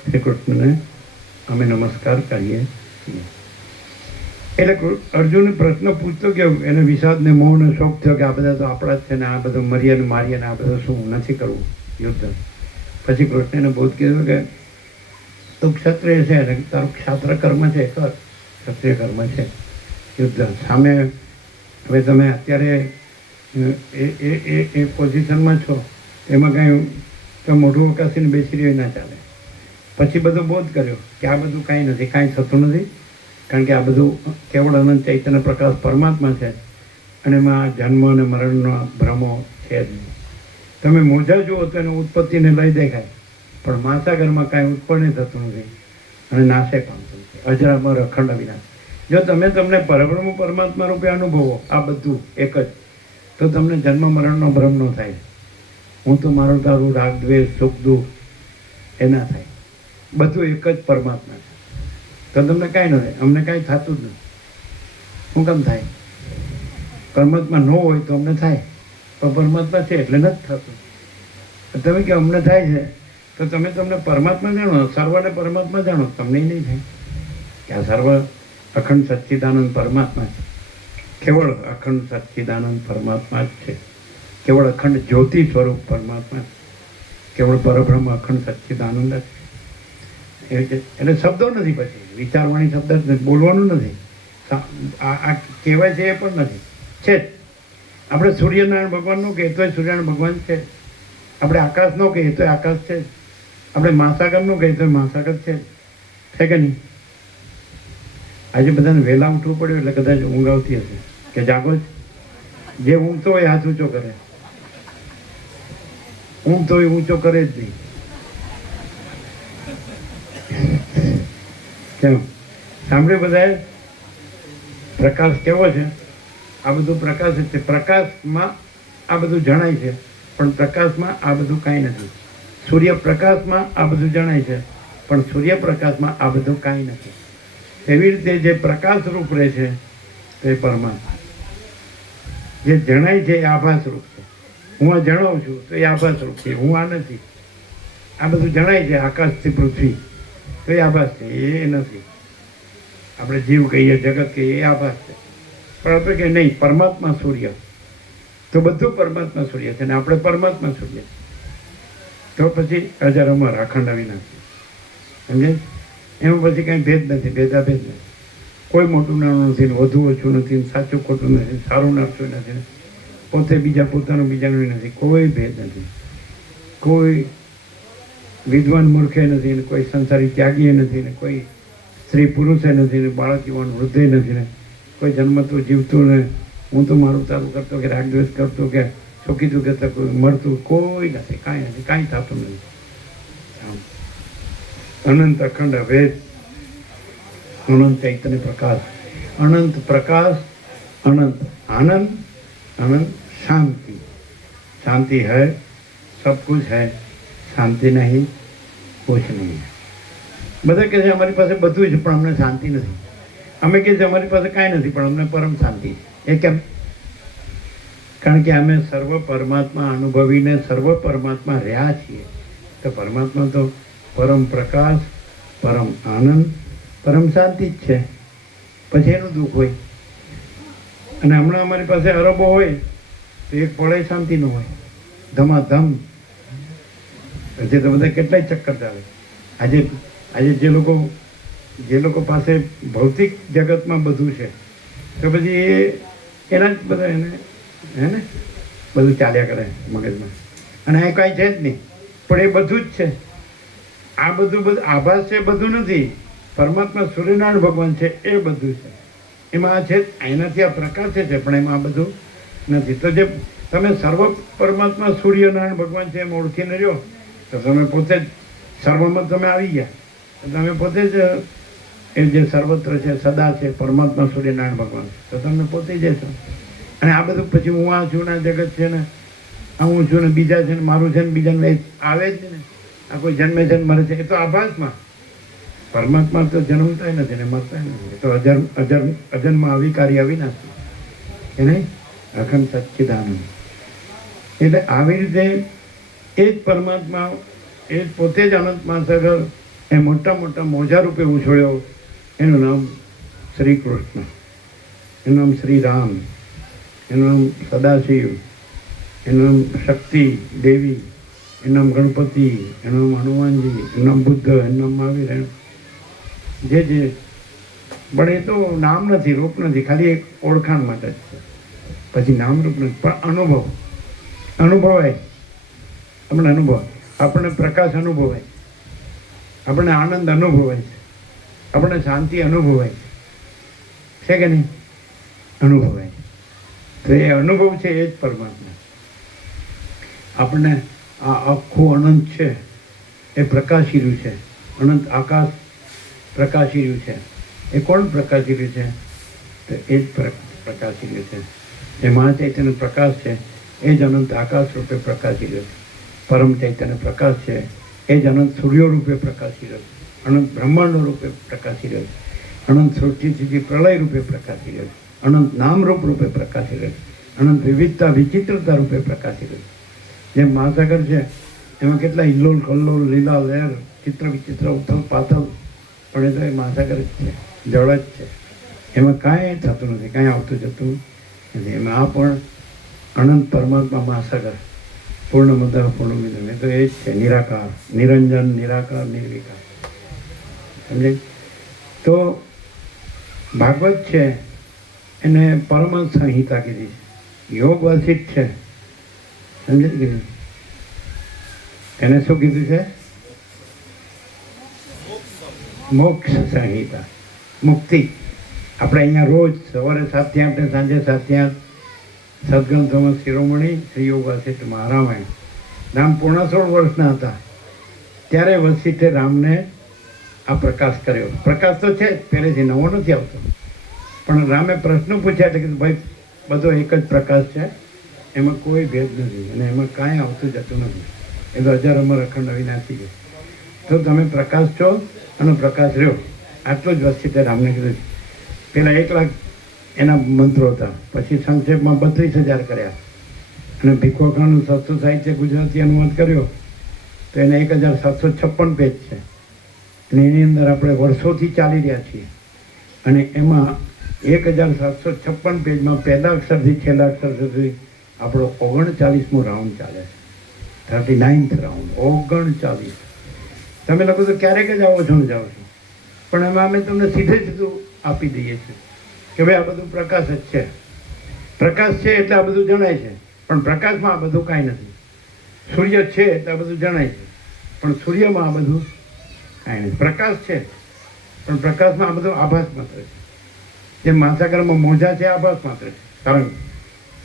શ્રી કૃષ્ણને અમે નમસ્કાર કરીએ છીએ. એટલે અર્જુન પ્રશ્ન પૂછતો કે એને વિષાદને મોહને શોખ થયો કે આ બધા તો આપણા જ છે ને, આ બધું મરીએ ને મારીએ ને આ બધું શું નથી કરવું યુદ્ધ. પછી કૃષ્ણને બોધ કીધું કે તું ક્ષત્રિય છે ને, તારું ક્ષાત્ર કર્મ છે, કર, ક્ષત્રિય કર્મ છે યુદ્ધ. સામે હવે તમે અત્યારે એ પોઝિશનમાં છો, એમાં કાંઈ મોઢું અકાશીને બેસી રહ્યું ના ચાલે. પછી બધો બોધ કર્યો કે આ બધું કાંઈ નથી, કાંઈ થતું નથી, કારણ કે આ બધું કેવળ અનંત ચૈતન્ય પ્રકાશ પરમાત્મા છે અને એમાં જન્મ અને મરણનો ભ્રમો છે જ નહીં. તમે મોજા જુઓ તો એને ઉત્પત્તિને લઈ દેખાય, પણ મહાસાગરમાં કાંઈ ઉત્પન્ન થતું નથી અને નાશે પામતું નથી, અજરામર અખંડ વિનાશ. જો તમે તમને પરબ્રહ્મ પરમાત્મા રૂપે અનુભવો આ બધું એક જ, તો તમને જન્મ મરણનો ભ્રમ ન થાય. હું તો મારું તારું રાગ દ્વેષ સુખ દુઃખ એ ના થાય. બધું એક જ પરમાત્મા છે, તો તમને કાંઈ ન થાય. અમને કાંઈ થતું જ નથી. શું કામ થાય? પરમાત્મા ન હોય તો અમને થાય, પણ પરમાત્મા છે એટલે નથી થતું. તમે કે અમને થાય છે, તો તમે તમને પરમાત્મા જાણો, સર્વને પરમાત્મા જાણો, તમને નહીં થાય કે આ સર્વ અખંડ સચ્ચિદાનંદ પરમાત્મા છે. કેવળ અખંડ સચ્ચિદાનંદ પરમાત્મા જ છે. કેવળ અખંડ જ્યોતિ સ્વરૂપ પરમાત્મા, કેવળ પરબ્રહ્મ અખંડ સચ્ચિદાનંદ જ. એટલે શબ્દો નથી, પછી વિચારવાણી શબ્દ જ નથી, બોલવાનું નથી, આ કહેવાય છે એ પણ નથી, છે જ. આપણે સૂર્યનારાયણ ભગવાનનું કહીએ તોય સૂર્યનારાયણ ભગવાન છે. આપણે આકાશનો કહીએ તોય આકાશ છે. આપણે મહાસાગરનું કહીએ તોય મહાસાગર છે કે નહીં? આજે બધાને વહેલા ઉઠવું પડ્યું એટલે કદાચ ઊંઘ આવતી હશે કે જાગો જ. જે ઊંઘતો હોય હાથ ઊંચો કરે, ઊંઘતો હોય ઊંચો કરે જ નહીં. કેમ સાંભળ્યું બધાએ? પ્રકાશ કેવો છે? આ બધું પ્રકાશ જ છે. પ્રકાશમાં આ બધું જણાય છે, પણ પ્રકાશમાં આ બધું કાંઈ નથી. સૂર્યપ્રકાશમાં આ બધું જણાય છે, પણ સૂર્યપ્રકાશમાં આ બધું કાંઈ નથી. એવી રીતે જે પ્રકાશ રૂપ રહે છે તે પરમાત્મા, જે જણાય છે એ આભાસ રૂપ છે. હું આ જણાવું છું તો એ આભાસ રૂપ છે, હું આ નથી. આ બધું જણાય છે આકાશથી પૃથ્વી, તો એ આભાસ છે, એ નથી. આપણે જીવ કહીએ, જગત કહીએ, એ આભાસ છે. પણ આપણે કે નહીં, પરમાત્મા સૂર્ય, તો બધું પરમાત્મા સૂર્ય છે ને આપણે પરમાત્મા સૂર્ય. તો પછી અજર અમર અખંડ અવિનાશી, સમજે? એમાં પછી કાંઈ ભેદ નથી, ભેદાભેદ નથી. કોઈ મોટું નાનું નથી, વધુ ઓછું નથી, સાચું ખોટું નથી, સારું નરસું નથી, પોતે બીજા પોતાનું બીજાનું નથી. કોઈ ભેદ નથી. કોઈ વિદ્વાન મૂર્ખે નથી ને કોઈ સંસારી ત્યાગીએ નથી ને કોઈ સ્ત્રી પુરુષે નથી ને બાળક યુવાન વૃદ્ધે નથી ને કોઈ જન્મતું જીવતું ને હું તો મારું તારું કરતો કે રાગદ્વેષ કરતો કે સુખી દુઃખ કોઈ મળતું કોઈ નથી, કાંઈ નથી, કાંઈ થતું નથી. અનંત અખંડ અભેદ, અનંત ચૈતન્ય પ્રકાશ, અનંત પ્રકાશ, અનંત આનંદ, अनंत शांति. शांति है, सब कुछ है, शांति नहीं, कुछ नहीं है। બધા કહે છે અમારી પાસે બધું છે પણ અમને શાંતિ નથી. અમે કહે છે અમારી પાસે કાંઈ નથી પણ અમને પરમ શાંતિ છે. એ કેમ? કારણ કે અમે સર્વ પરમાત્મા અનુભવીને સર્વ પરમાત્મા રહ્યા છીએ. તો પરમાત્મા તો પરમ પ્રકાશ, પરમ આનંદ, પરમ શાંતિ જ છે. પછી એનું દુઃખ હોય. અને હમણાં અમારી પાસે અરબો હોય તો એક પળે શાંતિ ન હોય, ધમાધમ. પછી તો બધા કેટલાય ચક્કર ચાલે. આજે જે લોકો પાસે ભૌતિક જગતમાં બધું છે તો પછી એના જ બધા એને હે ને બધું ચાલ્યા કરે મગજમાં. અને આ કાંઈ છે જ નહીં પણ એ બધું જ છે. આ બધું આભાસ છે, બધું નથી. પરમાત્મા સૂર્યનારાયણ ભગવાન છે એ બધું છે. એમાં આ છે એનાથી આ પ્રકાશ છે પણ એમાં આ બધું નથી. તો જે તમે સર્વ પરમાત્મા સૂર્યનારાયણ ભગવાન છે એમ ઓળખીને રહ્યો તો તમે પોતે જ સર્વમાં તમે આવી ગયા. તમે પોતે જ એ જે સર્વત્ર છે, સદા છે, પરમાત્મા સૂર્યનારાયણ ભગવાન, તો તમને પોતે જ છો. અને આ બધું પછી હું આ છું ને જગત છે ને આ હું છું ને બીજા છે ને મારું છે ને બીજાને આવે જ ને. આ કોઈ જન્મે છે ને મરે છે એ તો આભાસમાં. પરમાત્મા તો જન્મતાય નથી ને મરતાય નથી. એ તો અજન્મા અવિકારી અવિનાશી એ નહીં, અખંડ સચ્ચિદાનંદ. એટલે આવી રીતે એ જ પરમાત્મા, એ જ પોતે જ અનંત મહાસાગર એ મોટા મોટા મોજા રૂપે ઉછળ્યો. એનું નામ શ્રી કૃષ્ણ, એનું નામ શ્રી રામ, એનું નામ સદાશિવ, એનું નામ શક્તિ દેવી, એનું નામ ગણપતિ, એનું નામ હનુમાનજી, એનું નામ બુદ્ધ, એનું નામ મહાવીર. જે પણ એ તો નામ નથી, રૂપ નથી, ખાલી એક ઓળખાણ માટે જ છે. પછી નામ રૂપ નથી પણ અનુભવાય. આપણને અનુભવાય, આપણને પ્રકાશ અનુભવાય, આપણને આનંદ અનુભવાય છે, આપણને શાંતિ અનુભવાય છે કે નહીં? અનુભવાય. તો એ અનુભવ છે એ જ પરમાત્મા. આપણને આ આખું અનંત છે એ પ્રકાશી રહ્યું છે. અનંત આકાશ પ્રકાશી રહ્યું છે. એ કોણ પ્રકાશી રહ્યું છે? તો એ જ પ્રકાશી રહ્યું છે. જે મહાચૈતન્ય પ્રકાશ છે એ જ અનંત આકાશ રૂપે પ્રકાશી રહ્યો છે. પરમ ચૈતન્ય પ્રકાશ છે એ જ અનંત સૂર્યો રૂપે પ્રકાશી રહ્યો છે. અનંત બ્રહ્માંડો રૂપે પ્રકાશી રહ્યો છે. અનંત સૃષ્ટિથી પ્રલય રૂપે પ્રકાશી રહ્યો છે. અનંત નામરૂપ રૂપે પ્રકાશી રહ્યો છે. અનંત વિવિધતા વિચિત્રતા રૂપે પ્રકાશી રહ્યો છે. જેમ મહાસાગર છે એમાં કેટલા હિલ્લોલ કલ્લોલ લીલા લહેર ચિત્ર વિચિત્ર ઉથલ પાથલ, પણ એ તો એ મહાસાગર જ છે, જળ જ છે. એમાં કાંઈ થતું નથી, કાંઈ આવતું જતું નથી. એમાં આ પણ અનંત પરમાત્મા મહાસાગર પૂર્ણમદ પૂર્ણમિદમ, એ તો એ જ છે. નિરાકાર, નિરંજન, નિરાકાર, નિર્વિકાર. સમજે? તો ભાગવત છે એને પરમહંસ સંહિતા કીધી છે, યોગ વાસિત છે. સમજે કે એને શું કીધું છે? મોક્ષ સંહિતા, મુક્તિ. આપણે અહીંયા રોજ સવારે 7 થી 8 ને સાંજે 7 થી 8 સદગ્રંથોમાં શિરોમણી શ્રી યોગ વાસિષ્ઠ મહારામાયણ. રામ પૂર્ણ 16 વર્ષના હતા ત્યારે વસિષ્ઠે રામને આ પ્રકાશ કર્યો. પ્રકાશ તો છે જ પહેલેથી, નવો નથી આવતો. પણ રામે પ્રશ્ન પૂછ્યા એટલે કે ભાઈ બધો એક જ પ્રકાશ છે, એમાં કોઈ ભેદ નથી અને એમાં કાંઈ આવતું જતું નથી. એ તો હજાર અમર અખંડ અવિનાશી છે. તો તમે પ્રકાશ છો અને પ્રકાશ રહ્યો. આટલું જ વસિષ્ઠે રામને કીધું. પહેલાં 1 લાખ એના મંત્રો હતા, પછી સંક્ષેપમાં 32,000 કર્યા અને ભીખો ખાનનું સસ્તું સાહિત્ય ગુજરાતી અનુવાદ કર્યો તો એને 1756 પેજ છે. અને એની અંદર આપણે વર્ષોથી ચાલી રહ્યા છીએ. અને એમાં 1756 પેજમાં પહેલા અક્ષરથી છેલ્લા અક્ષર સુધી આપણો 39મો રાઉન્ડ ચાલે છે. 39th round, 39. તમે લોકો તો ક્યારેક જ આવો છો ને જાઓ છો, પણ એમાં અમે તમને સીધે સીધું આપી દઈએ છીએ કે ભાઈ આ બધું પ્રકાશ જ છે. પ્રકાશ છે એટલે આ બધું જણાય છે, પણ પ્રકાશમાં આ બધું કાંઈ નથી. સૂર્ય છે એટલે આ બધું જણાય છે, પણ સૂર્યમાં આ બધું કાંઈ નથી. પ્રકાશ છે પણ પ્રકાશમાં આ બધું આભાસ માત્ર છે. જેમ મહાસાગરમાં મોજા છે, આભાસ માત્ર છે, તરંગ.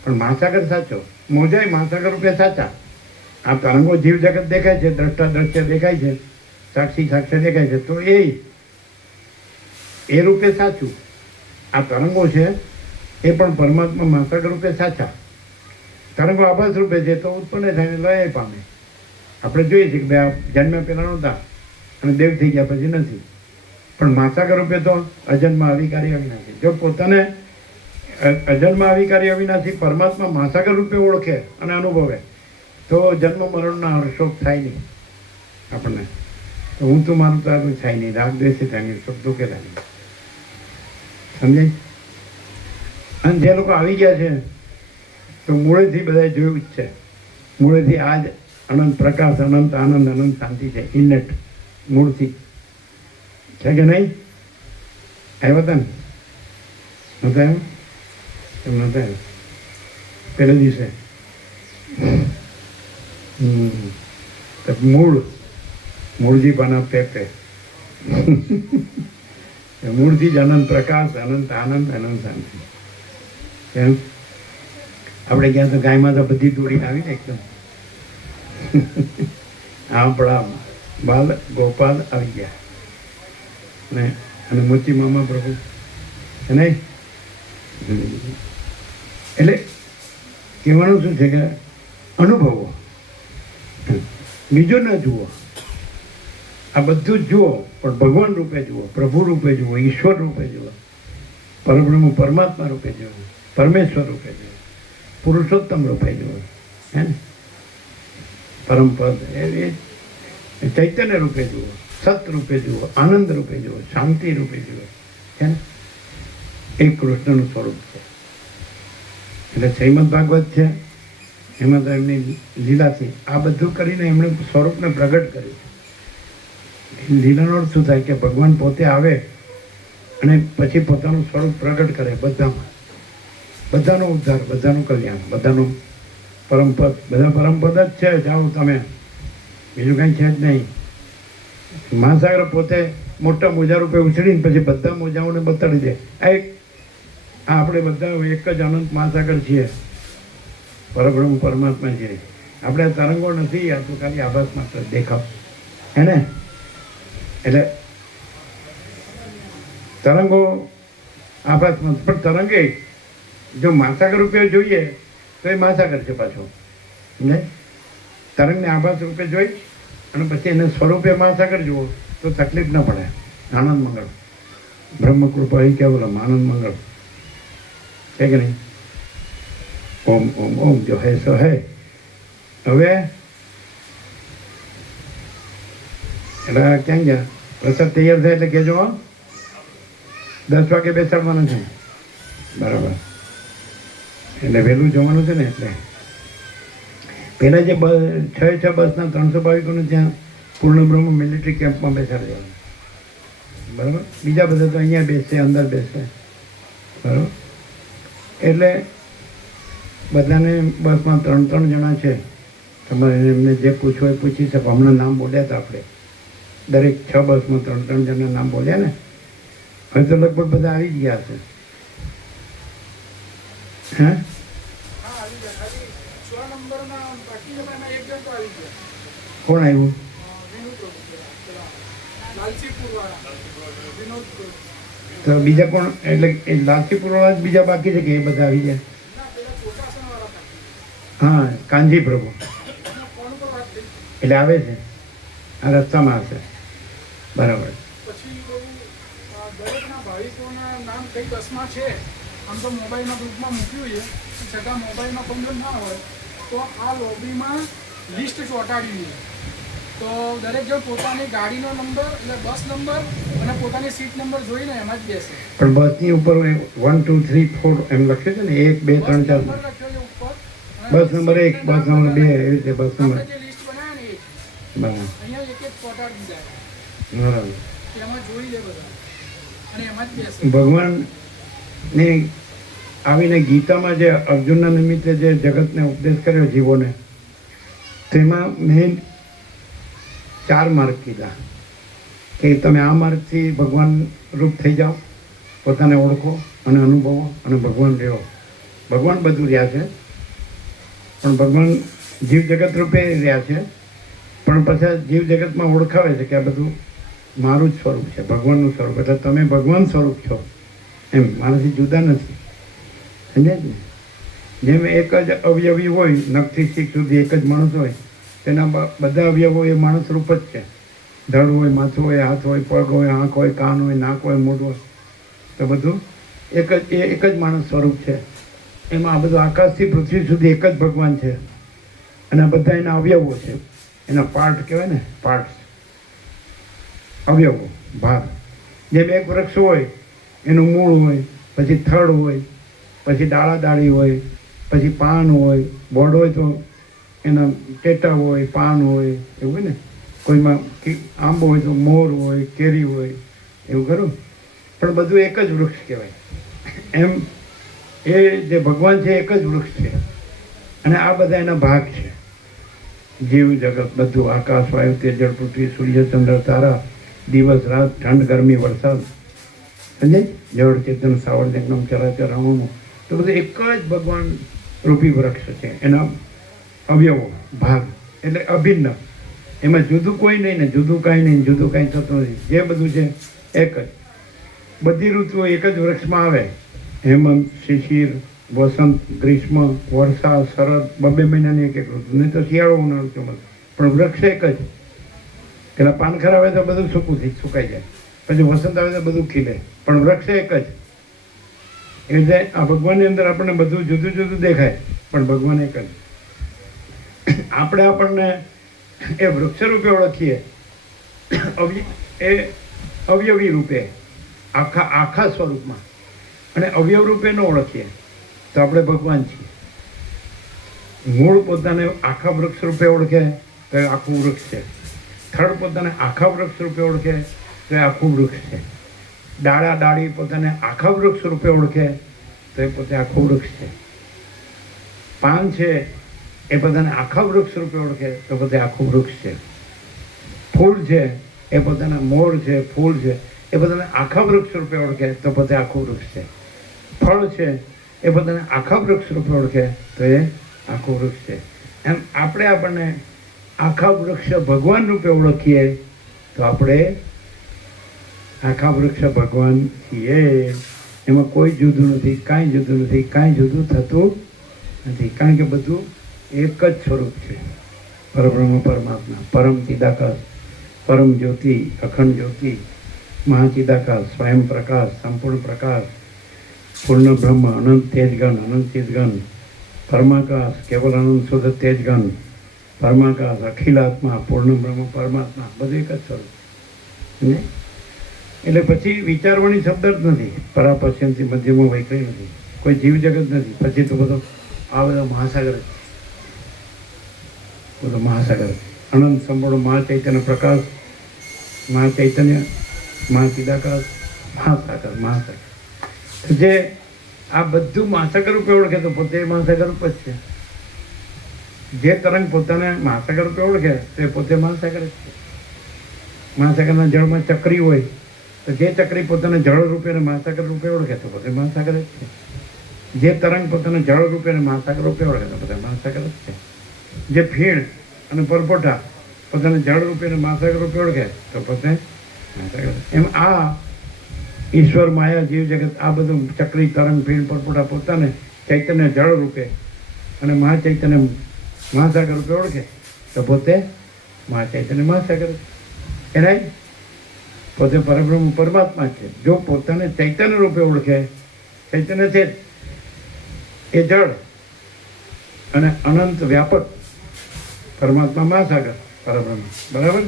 પણ મહાસાગર સાચો, મોજાય મહાસાગર રૂપે સાચા. આ તરંગો જીવ જગત દેખાય છે, દ્રષ્ટા દ્રશ્ય દેખાય છે, સાક્ષી સાક્ષ્ય દેખાય છે, તો એ રૂપે સાચું. આ તરંગો છે એ પણ પરમાત્મા મહાસાગર રૂપે સાચા. તરંગો આભાસ રૂપે છે તો ઉત્પન્ન થાય ને લય પામે. આપણે જોઈએ છીએ કે ભાઈ આ જન્મ્યા પહેલાં નહોતા અને દેવ થઈ ગયા પછી નથી. પણ માસાકર રૂપે તો અજન્મ અવિકારી અવિનાશી. જો પોતાને અજન્મ અવિકારી અવિનાશી પરમાત્મા માસાકર રૂપે ઓળખે અને અનુભવે તો જન્મ મરણના શોક થાય નહીં આપણને. તો હું તો મારું તો આગળ થાય નહીં, રાગ દ્વેષી થાય નહીં, શોક દુઃખે થાય નહીં. સમજાય? અને જે લોકો આવી ગયા છે તો મૂળેથી બધાએ જોયું જ છે. મૂળેથી આ જ અનંત પ્રકાશ, અનંત આનંદ, અનંત શાંતિ છે. ઇનેટ મૂળથી છે કે નહીં? આવ્યા હતા ને? નહોતા એમ? એમ નહોતા એમ પહેલા દિવસે? તો મૂળજી પાના પેપે મૂળથી જ અનંત પ્રકાશ, અનંત આનંદ, અનંત શાંતિ. એમ આપણે ક્યાં તો ગાયમાં તો બધી દોડીને આવી ને એકદમ આપણા બાલ ગોપાલ આવી ગયા ને, અને મોચી મામા પ્રભુ છે નહીં. એટલે કહેવાનું શું છે કે અનુભવો, બીજું ન જુઓ. આ બધું જ જુઓ પણ ભગવાન રૂપે જુઓ, પ્રભુ રૂપે જુઓ, ઈશ્વર રૂપે જુઓ, પરબ્રહ્મ પરમાત્મા રૂપે જુઓ, પરમેશ્વર રૂપે જુઓ, પુરુષોત્તમ રૂપે જુઓ. હે ને? પરમપદ એ ચૈતન્ય રૂપે જુઓ, સત રૂપે જુઓ, આનંદ રૂપે જુઓ, શાંતિ રૂપે જુઓ. છે ને? એક કૃષ્ણનું સ્વરૂપ છે. એટલે શ્રીમદ ભાગવત છે એમાં તો એમની લીલાથી આ બધું કરીને એમણે સ્વરૂપને પ્રગટ કર્યું. લીલાનો અર્થ શું થાય કે ભગવાન પોતે આવે અને પછી પોતાનું સ્વરૂપ પ્રગટ કરે બધામાં. બધાનો ઉદ્ધાર, બધાનું કલ્યાણ, બધાનું પરમપદ. બધા પરમપદ જ છે. જાઓ તમે, બીજું કાંઈ છે જ નહીં. મહાસાગર પોતે મોટા મોજા રૂપે ઉછળીને પછી બધા મોજાઓને બતાડી દે. આ આપણે બધા એક જ અનંત મહાસાગર છીએ, પરબ્રહ્મ પરમાત્મા છીએ. આપણે આ તરંગો નથી, આ તો ખાલી આભાસ માત્ર દેખાવ. હે ને? એટલે તરંગો આભાસમાં, પણ તરંગે જો મહાસાગર રૂપે જોઈએ તો એ મહાસાગર છે પાછો. સમજાય? તરંગને આભાસ રૂપે જોઈ અને પછી એને સ્વરૂપે મહાસાગર જુઓ તો તકલીફ ન પડે. આનંદ મંગળ, બ્રહ્મકૃપા અહીં કેવલમ આનંદ મંગળ છે કે નહીં? ઓમ ઓમ ઓમ જો હે સો હે. હવે એટલે ક્યાં ગયા? પ્રસાદ તૈયાર થાય એટલે કહેજો. 10 વાગે બેસાડવાનું છે. બરાબર. એટલે વહેલું જવાનું છે ને. એટલે પહેલાં જે 6 બસના 322 ત્યાં પૂર્ણ બ્રહ્મ મિલિટરી કેમ્પમાં બેસાડી દેવાનું. બરાબર. બીજા બધા તો અહીંયા બેસશે, અંદર બેસશે. બરાબર. એટલે બધાને બસમાં 3 જણા છે. તમારે એમને જે પૂછવું એ પૂછી શકો. હમણાં નામ બોલ્યા હતા આપણે. દરેક 6 બસમાં 3 જણા નામ બોલ્યા ને. હવે તો લગભગ બધા આવી જ ગયા છે. હે? કોણ આવ્યું? તો બીજા કોણ? એટલે લાલચીપુર વાળા જ બીજા બાકી છે કે એ બધા આવી ગયા? હા, કાનજી પ્રભુ એટલે આવે છે. આ રસ્તામાં હશે. બરાબર. આમ તો મોબાઈલના ગ્રુપમાં મૂક્યું છે, છતાં મોબાઈલમાં કોઈ ના હોય તો આ લોબીમાં લિસ્ટ ચોંટાડ્યું છે. તો દરેક જણ પોતાની ગાડીનો નંબર એટલે બસ નંબર અને પોતાની સીટ નંબર જોઈને એમાં જ બેસે. પણ બસની ઉપર 1 2 3 4 એમ લખ્યું છે ને? 1 2 3 4 લખ્યો છે ઉપર. બસ નંબર 1, બસ નંબર 2 એવી રીતે બસ નંબર. જે લિસ્ટ બનાવ્યા ને બરાબર. અહીંયા એક ચોંટાડી દીધા. બરાબર. એમાં જોઈ લે બધા અને એમાં જ બેસે. ભગવાનને આવીને ગીતામાં જે અર્જુનના નિમિત્તે જે જગતને ઉપદેશ કર્યો જીવોને, તેમાં મેન 4 માર્ગ કીધા કે તમે આ માર્ગથી ભગવાન રૂપ થઈ જાઓ, પોતાને ઓળખો અને અનુભવો અને ભગવાન રહ્યો. ભગવાન બધું રહ્યા છે પણ ભગવાન જીવ જગત રૂપે રહ્યા છે. પણ પછી જીવ જગતમાં ઓળખાવે છે કે આ બધું મારું જ સ્વરૂપ છે, ભગવાનનું સ્વરૂપ. એટલે તમે ભગવાન સ્વરૂપ છો એમ, મારાથી જુદા નથી. સમજાય ને? જેમ એક જ અવયવી હોય, નખથી શીખ સુધી એક જ માણસ હોય, તેના બધા અવયવો એ માણસ રૂપ જ છે. ધડ હોય, માથું હોય, હાથ હોય, પગ હોય, આંખ હોય, કાન હોય, નાક હોય, મોઢું હોય, તો બધું એક જ માણસ સ્વરૂપ છે. એમાં આ બધું આકાશથી પૃથ્વી સુધી એક જ ભગવાન છે. અને આ બધા એના અવયવો છે, એના પાર્ટ કહેવાય ને, પાર્ટ્સ, અવયવો, ભાગ. જેમ એક વૃક્ષ હોય એનું મૂળ હોય, પછી થડ હોય, પછી ડાળા ડાળી હોય, પછી પાન હોય, વડ હોય તો એના ટેટા હોય, પાન હોય, એવું હોય ને. કોઈમાં આંબો હોય તો મોર હોય, કેરી હોય, એવું ખરું. પણ બધું એક જ વૃક્ષ કહેવાય. એમ એ જે ભગવાન છે એક જ વૃક્ષ છે. અને આ બધા એના ભાગ છે. જીવ જગત બધું, આકાશ, વાયુ, તેજ, જળ, પૃથ્વી, સૂર્ય, ચંદ્ર, તારા, દિવસ, રાત, ઠંડ, ગરમી, વરસાદ, સમજાય? જળ, ચેતન, સાવર, જંગમ, ચરાચર, અણુ, તો બધું એક જ ભગવાન રૂપી વૃક્ષ છે. એના અવયવો, ભાગ, એટલે અભિન્ન. એમાં જુદું કોઈ નહીં ને જુદું કાંઈ નહીં, જુદું કાંઈ થતું નથી. જે બધું છે એક જ. બધી ઋતુઓ એક જ વૃક્ષમાં આવે. હેમંત, શિશિર, વસંત, ગ્રીષ્મ, વર્ષા, શરદ, 2 મહિનાની એક ઋતુ. નહીં તો શિયાળો, ઉનાળો, ચોમાસું. પણ વૃક્ષ એક જ. પેલા પાન ખરાબ આવે તો બધું સુકાઈ જાય, પછી વસંત આવે તો બધું ખીલે, પણ વૃક્ષ એક જ. એટલે આ ભગવાનની અંદર આપણને બધું જુદું જુદું દેખાય, પણ ભગવાન એક જ. આપણને એ વૃક્ષ રૂપે ઓળખીએ, એ અવયવી રૂપે, આખા સ્વરૂપમાં, અને અવયવ રૂપે ન ઓળખીએ તો આપણે ભગવાન છીએ. મૂળ પોતાને આખા વૃક્ષ રૂપે ઓળખે તો એ આખું વૃક્ષ છે. થડ પોતાને આખા વૃક્ષ રૂપે ઓળખે તો એ આખું વૃક્ષ છે. ડાળા ડાળી પોતાને આખા વૃક્ષ રૂપે ઓળખે તો એ પોતે આખું વૃક્ષ છે. પાન છે એ પોતાને આખા વૃક્ષ રૂપે ઓળખે તો પોતે આખું વૃક્ષ છે. ફૂલ છે એ પોતાના મોર છે, ફૂલ છે એ પોતાને આખા વૃક્ષ રૂપે ઓળખે તો પોતે આખું વૃક્ષ છે. ફળ છે એ પોતાને આખા વૃક્ષ રૂપે ઓળખે તો એ આખું વૃક્ષ છે. એમ આપણને આખા વૃક્ષ ભગવાન રૂપે ઓળખીએ તો આપણે આખા વૃક્ષ ભગવાન છીએ. એમાં કોઈ જુદું નથી, કાંઈ જુદું નથી, કાંઈ જુદું થતું નથી. કારણ કે બધું એક જ સ્વરૂપ છે. પરબ્રહ્મ પરમાત્મા, પરમ ચિદાકાશ, પરમ જ્યોતિ, અખંડ જ્યોતિ, મહાચિદાકાશ, સ્વયં પ્રકાશ, સંપૂર્ણ પ્રકાશ, પૂર્ણ બ્રહ્મ, અનંત તેજગન, અનંત ચિદગન, પરમાકાશ, કેવલ આનંદ શુદ્ધ તેજગન, પરમાકાશ, અખિલાત્મા, પૂર્ણ બ્રહ્મ પરમાત્મા, બધું એક જ સ્વરૂપ. એટલે પછી વિચારવાની શબ્દ જ નથી. પરાપશ્યંતિ મધ્યમાં વૈકરી નથી, કોઈ જીવ જગત નથી. પછી તો બધો આ બધો મહાસાગર જ, બધો મહાસાગર, અનંત સંપૂર્ણ મહાચૈતન્ય પ્રકાશ, મહાચૈતન્ય, મહાચિદાકાશ, મહાસાગર. જે આ બધું મહાસાગર રૂપે ઓળખે તો પોતે મહાસાગર રૂપ જ છે. જે તરંગ પોતાને મહાસાગર રૂપે ઓળખે તો એ પોતે મહાસાગર જ છે. મહાસાગરના જળમાં ચક્રી હોય તો જે ચક્રી પોતાને જળ રૂપે અને મહાસાગર રૂપે ઓળખે તો પોતે મહાસાગર જ છે. જે તરંગ પોતાને જળ રૂપે અને મહાસાગર રૂપે ઓળખે તો પોતે મહાસાગર જ છે. જે ફીણ અને પરપોટા પોતાને જળ રૂપે અને મહાસાગર રૂપે ઓળખે તો પોતે મહાસાગર. એમ આ ઈશ્વર, માયા, જીવ જગત, આ બધું ચક્રી, તરંગ, ફીણ, પરપોટા પોતાને ચૈતન્ય જળ રૂપે અને મહાચૈતન્ય મહાસાગર રૂપે ઓળખે તો પોતે મહાચૈતન્ય મહાસાગર. એના પોતે પરબ્રહ્મ પરમાત્મા છે. જો પોતાને ચૈતન્ય રૂપે ઓળખે, ચૈતન્ય છે એ જળ અને અનંત વ્યાપક પરમાત્મા મહાસાગર, પરબ્રહ્મ, બરાબર.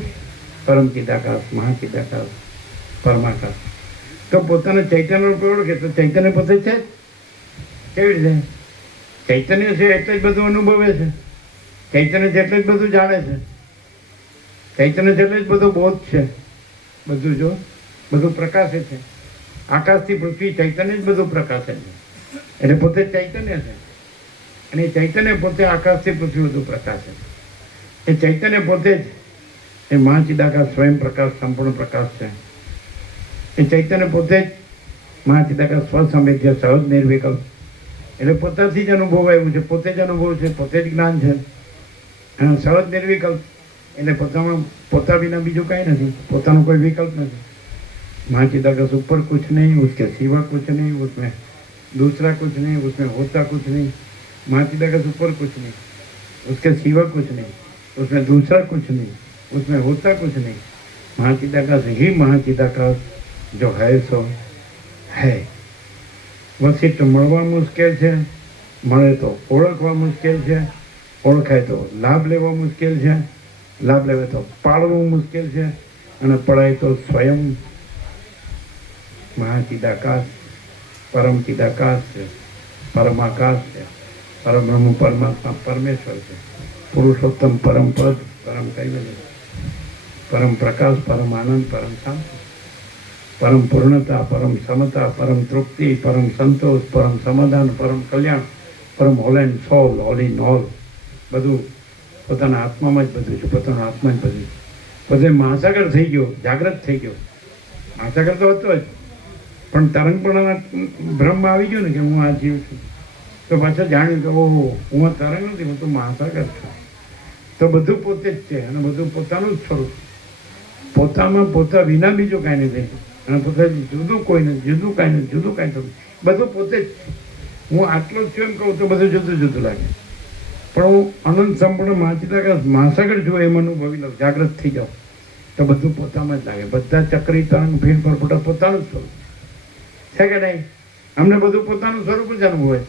પરમ ચિદાકાશ, મહાચિદાકાશ, પરમાકાશ. તો પોતાને ચૈતન્ય રૂપે ઓળખે તો ચૈતન્ય પોતે છે જ. કેવી રીતે? ચૈતન્ય છે એટલે જ બધું અનુભવે છે. ચૈતન્ય છે એટલે જ બધું જાણે છે. ચૈતન્ય છે એટલે જ બધો બોધ છે. બધું જો બધું પ્રકાશે છે. આકાશથી પૃથ્વી ચૈતન્ય જ બધું પ્રકાશે છે. એટલે પોતે ચૈતન્ય છે. અને એ ચૈતન્ય પોતે આકાશથી પૃથ્વી બધું પ્રકાશે છે. એ ચૈતન્ય પોતે જ એ મહાચિદાકાશ, સ્વયં પ્રકાશ, સંપૂર્ણ પ્રકાશ છે. એ ચૈતન્ય પોતે જ મહાચિદાકાશ, સ્વસંવેદ્ય, સહજ નિર્વિકલ્પ. એટલે પોતાથી જ અનુભવ આવ્યું છે, પોતે જ અનુભવ છે, પોતે જ જ્ઞાન છે. અને સહજ નિર્વિકલ્પ એટલે પોતા વિના બીજું કાંઈ નથી, પોતાનો કોઈ વિકલ્પ નથી. મહાચિદાકાશ ઉપર कुछ नहीं, उसके सिवा कुछ नहीं, उसमें दूसरा कुछ नहीं, उसमें होता कुछ नहीं. महाचिदाकाश ઉપર कुछ नहीं, उसके सिवा कुछ नहीं, उसमें दूसरा कुछ नहीं, उसमें होता कुछ नहीं. महाचिदाकाश ही महाचिदाकाश जो है सो है. वसिष्ठ મળવા મુશ્કેલ છે, મળે તો ઓળખવા મુશ્કેલ છે, ઓળખાય તો લાભ લેવો મુશ્કેલ છે, લાભ લેવો તો પાળવું મુશ્કેલ છે, અને પડાય તો સ્વયં મહાચિદાકાશ પરમ ચિદાકાશ છે, પરમાકાશ છે, પરબ્રહ્મ પરમાત્મા પરમેશ્વર છે, પુરુષોત્તમ પરમ પદ પરમ કૈવલ્ય, પરમ પ્રકાશ, પરમ આનંદ, પરમ શાંતિ, પરમ પૂર્ણતા, પરમ સમતા, પરમ તૃપ્તિ, પરમ સંતોષ, પરમ સમાધાન, પરમ કલ્યાણ, પરમ whole and soul, all in all. બધું પોતાના આત્મામાં જ બધું છે, પોતાના આત્મા જ બધું છે. બધે મહાસાગર થઈ ગયો, જાગ્રત થઈ ગયો. મહાસાગર તો હતો જ, પણ તરંગપણાના ભ્રમમાં આવી ગયો ને કે હું આ જીવ છું, તો પાછળ જાણ્યું કે ઓહો હું આ તરંગ નથી, હું તો મહાસાગર છું. તો બધું પોતે જ છે, અને બધું પોતાનું જ સ્વરૂપ, પોતામાં પોતા વિના બીજું કાંઈ નથી, અને પોતાથી જુદું કોઈ નથી, જુદું કાંઈ નથી, જુદું કાંઈ થતું, બધું પોતે જ છે. હું આટલો જ છું એમ કહું તો બધું જુદું જુદું લાગે, પણ હું અનંત સંપૂર્ણ મહાચિદાકાશ મહાસાગર છું એમ અનુભવી લઉં, જાગૃત થઈ જાઉં તો બધું પોતામાં જ લાગે. બધા ચક્રી તરંગ ભીડ પરપોટા પોતાનું જ સ્વરૂપ છે કે નહીં? અમને બધું પોતાનું સ્વરૂપ જ અનુભવે,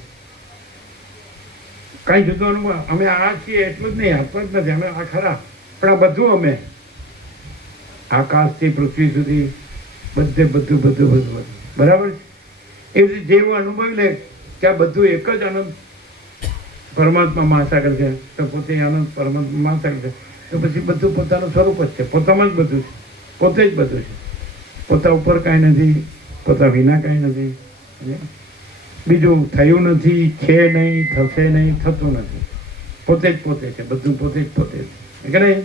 કાંઈ જુદું અનુભવ. અમે આ છીએ એટલું જ નહીં, આત્મા જ નથી, અમે આ ખરા, પણ આ બધું અમે આકાશથી પૃથ્વી સુધી બધે બધું બધું બધું બધું બરાબર છે. એ રીતે જેવું અનુભવી લે કે આ બધું એક જ આનંદ પરમાત્મા મહાસાગર છે, તો પોતે આનંદ પરમાત્મા મહાસાગર છે, તો પછી બધું પોતાનું સ્વરૂપ જ છે, પોતામાં જ બધું છે, પોતે જ બધું છે. પોતા ઉપર કાંઈ નથી, પોતા વિના કાંઈ નથી, બીજું થયું નથી, છે નહીં, થશે નહીં, થતું નથી, પોતે જ પોતે છે, બધું પોતે જ પોતે છે કે નહીં?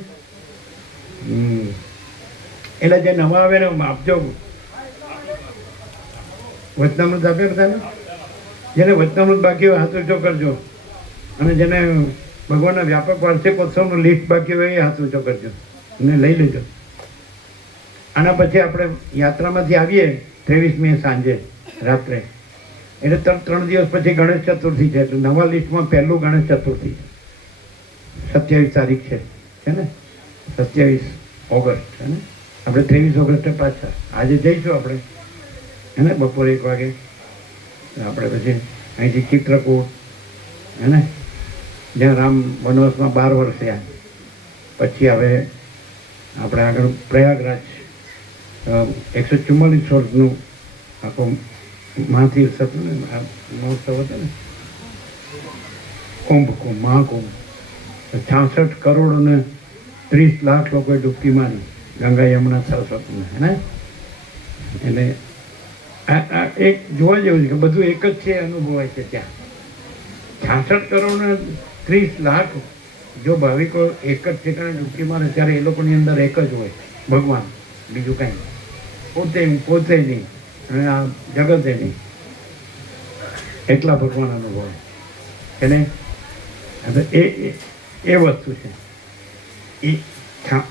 એટલે જે નવા આવે ને આપજો, વચનામૃત આપ્યા બધાને. જેને વચનામૃત બાકી હોય હાથ ઊંચો કરજો, અને જેને ભગવાનના વ્યાપક વાર્ષિકોત્સવનું લિસ્ટ બાકી હોય એ હાથ ઊંચો કરજો અને લઈ લેજો. આના પછી આપણે યાત્રામાંથી આવીએ 23મી સાંજે રાત્રે, એટલે 3 દિવસ પછી ગણેશ ચતુર્થી છે, એટલે નવા લિસ્ટમાં પહેલું ગણેશ ચતુર્થી છે, 27 તારીખ છે ને, 27 ઓગસ્ટ છે ને. આપણે 23 ઓગસ્ટે પાછા આજે જઈશું આપણે, હે ને, બપોરે 1 વાગે. આપણે પછી અહીંથી ચિત્રકૂટ, હે ને, જ્યાં રામ વનવાસમાં 12 વર્ષ થયા, પછી હવે આપણે આગળ પ્રયાગરાજ 144 વર્ષનું આખું મહાતીર્થ હતું ને, મહોત્સવ હતો ને, કુંભ મહાકુંભ. 66 કરોડ અને 30 લાખ લોકોએ ડૂબકી મારી ગંગા યમુના સરસ્વતીને, હે ને. એટલે આ એક જોવા જેવું છે કે બધું એક જ છે, અનુભવાય છે ત્યાં. 66 કરોડ ને 30 લાખ જો ભાવિકો એક જ ઠેકાણે ડૂબકી મારે ત્યારે એ લોકોની અંદર એક જ હોય ભગવાન, બીજું કાંઈ પોતે નહીં, અને આ જગતે નહીં, એટલા ભગવાન અનુભવાય. એને એ વસ્તુ છે. એ હા,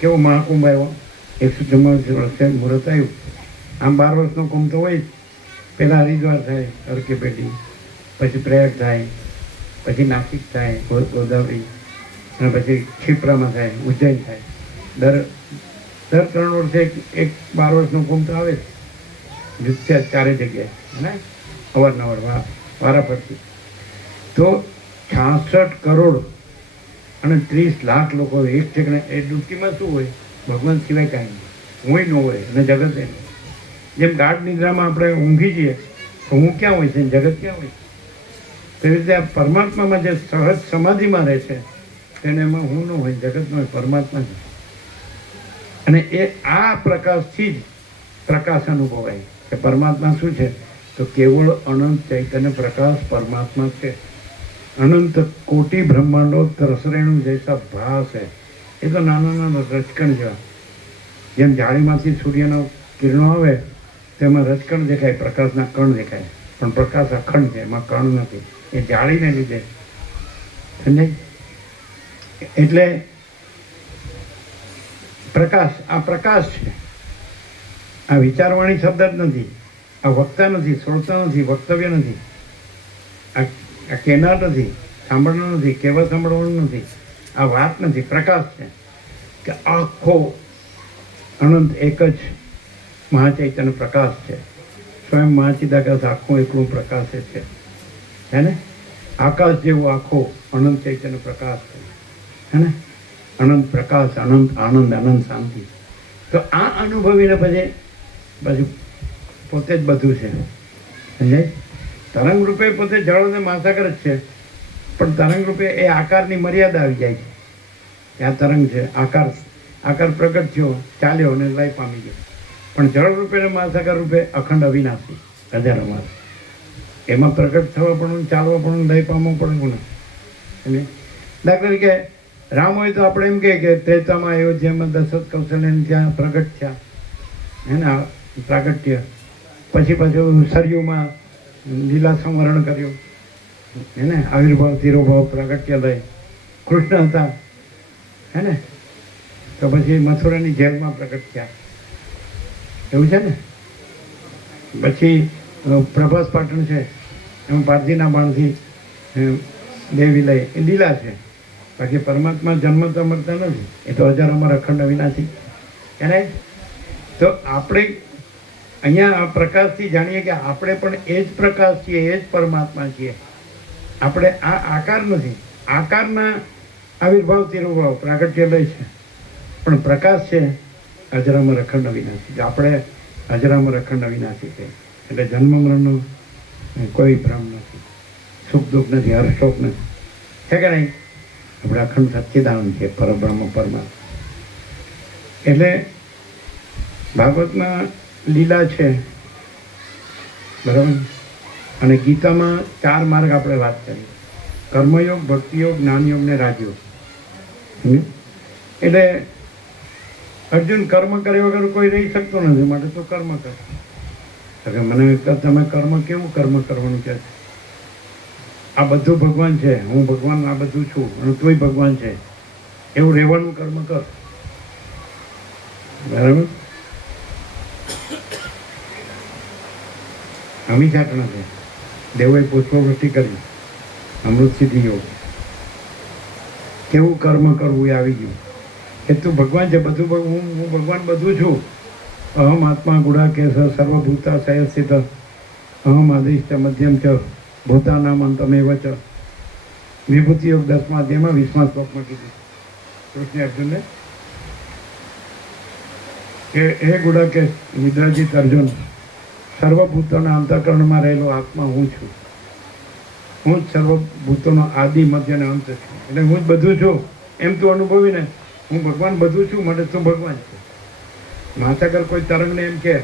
કેવો મહાકુંભ આવ્યો, 144 વર્ષે મુહૂર્ત આવ્યું. આમ 12 વર્ષનો કુંભ તો હોય જ. પહેલાં હરિદ્વાર થાય, હરકી પેટી, પછી પ્રયાગ થાય, પછી નાસિક થાય, ગોદાવરી, અને પછી ક્ષિપ્રામાં થાય, ઉજ્જૈન થાય. દર 3 વર્ષે એક 12 વર્ષનો કુંભ તો આવે જ, ચારે જગ્યાએ, હે, અવારનવાર વારાફરતી. તો 66 કરોડ અને 30 લાખ લોકો એક ઠેકાણે, એ ડૂબકીમાં શું હોય? ભગવાન સિવાય કાંઈ નહીં, હું ન હોય અને જગત નહીં. જેમ ગાઢ નિદ્રામાં આપણે ઊંઘી જઈએ તો હું ક્યાં હોય છે, જગત ક્યાં હોય? તેવી રીતે આ પરમાત્મામાં જે સહજ સમાધિમાં રહે છે તેને એમાં હું ન હોય, જગત ન હોય, પરમાત્મા જ. અને એ આ પ્રકાશથી જ પ્રકાશ અનુભવાય કે પરમાત્મા શું છે, તો કેવળ અનંત ચૈતન્ય પ્રકાશ પરમાત્મા છે. અનંત કોટી બ્રહ્માંડો તરસરેણું જૈસા ભાસ છે. એ તો નાના નાના રચકણ જેવા, જેમ જાળીમાંથી સૂર્યના કિરણો આવે તેમાં રચકણ દેખાય, પ્રકાશના કણ દેખાય, પણ પ્રકાશ અખંડ છે, એમાં કણ નથી, એ જાળીને લીધે. એટલે પ્રકાશ, આ પ્રકાશ છે. આ વિચારવાણી શબ્દ જ નથી, આ વક્તા નથી, શ્રોતા નથી, વક્તવ્ય નથી, આ કહેનાર નથી, સાંભળનાર નથી, કહેવા સાંભળવાનું નથી, આ વાત નથી, પ્રકાશ છે. કે આખો અનંત એક જ મહાચૈતન્ય પ્રકાશ છે. સ્વયં મહાચિદાકાશ આખું એકલું પ્રકાશ છે. હે ને? આકાશ જેવો આખો અનંત ચૈતન્ય પ્રકાશ છે. હે ને? અનંત પ્રકાશ, અનંત આનંદ, અનંત શાંતિ. તો આ અનુભવીને પછી પોતે જ બધું છે. સમજાય? તરંગ રૂપે પોતે જળ અને મહાસાગર જ છે, પણ તરંગ રૂપે એ આકારની મર્યાદા આવી જાય છે. કે આ તરંગ છે, આકાર પ્રગટ થયો, ચાલ્યો અને લય પામી ગયો. પણ જળ રૂપે અને મહાસાગર રૂપે અખંડ અવિનાશી, હજારો માસ. એમાં પ્રગટ થવા પણ, ચાલવા પણ, લય પામવું પણ ગુણ. દાખલા તરીકે રામ હોય તો આપણે એમ કહીએ કે ત્રેતામાં અયોધ્યામાં દશરથ કૌશલ્યને ત્યાં પ્રગટ થયા, હે ને? પ્રાગટ્ય. પછી પાછું સરયુમાં લીલા સંવરણ કર્યું, હે ને? આવિર્ભાવ, તિરોભાવ, પ્રાગટ્ય લય. કૃષ્ણ હતા, હે ને? તો પછી મથુરાની જેલમાં પ્રગટ થયા, એવું છે ને? પછી પ્રભાસ પાટણ છે, એમાં પારધીના બાણથી દેવી લય, એ લીલા છે. બાકી પરમાત્મા જન્મતા મરતા નથી, એ તો હજારોમાં અખંડ અવિનાશી. એને તો આપણે અહીંયા આ પ્રકાશથી જાણીએ કે આપણે પણ એ જ પ્રકાશ છીએ, એ જ પરમાત્મા છીએ. આપણે આ આકાર નથી. આકારના આવિર્ભાવ, તિરોભાવ, પ્રાગટ્ય લય છે, પણ પ્રકાશ છે અજરામર અખંડ અવિનાશી. આપણે અજરામર અખંડ અવિનાશી છે. એટલે જન્મ મરણનો કોઈ ભ્રમ નથી, સુખ દુઃખ નથી, હર્ષોક નથી, છે કે નહીં? આપણે અખંડ સચ્ચિદાનંદ છે, પરબ્રહ્મ પરમાત્મા. એટલે ભાગવતમાં લીલા છે, બરાબર. અને ગીતામાં 4 માર્ગ આપણે વાત કરી: કર્મયોગ, ભક્તિયોગ, જ્ઞાનયોગ ને રાજયોગ. એટલે અર્જુન કર્મ કર્યા વગર કોઈ રહી શકતો નથી, માટે તું કર્મ કર. મને તમે કર્મ, કેવું કર્મ કરવાનું કહે છે? આ બધું ભગવાન છે, હું ભગવાન આ બધું છું, અને તુંય ભગવાન છે, એવું રહેવાનું કર્મ કર. બરાબર. અમીચાટણા છે, દેવોએ પુષ્પવૃષ્ટિ કરી, અમૃત સિદ્ધિ યોગ. કેવું કર્મ કરવું એ આવી ગયું કે તું ભગવાન છે, બધું હું ભગવાન બધું છું. અહમ આત્મા ગુડાકેશ સર્વભૂતા સયસ્થિત અહમ આદિશ્ચ મધ્યમ ચ ભૂતાનામ અંતમેવ ચ. વિભૂતિ યોગ 10મા અધ્યાયમાં 20મા શ્લોકમાં કીધું કૃષ્ણ અર્જુનને કે હે ગુડાકેશ, વિદ્રાજીત અર્જુન, સર્વભૂતોના અંતઃકરણમાં રહેલો આત્મા હું છું. હું જ સર્વભૂતોનો આદિ, મધ્ય અને અંત છું. એટલે હું જ બધું છું એમ તું અનુભવીને હું ભગવાન બધું છું, માટે તું ભગવાન છે. મહાસાગર કોઈ તરંગને એમ કે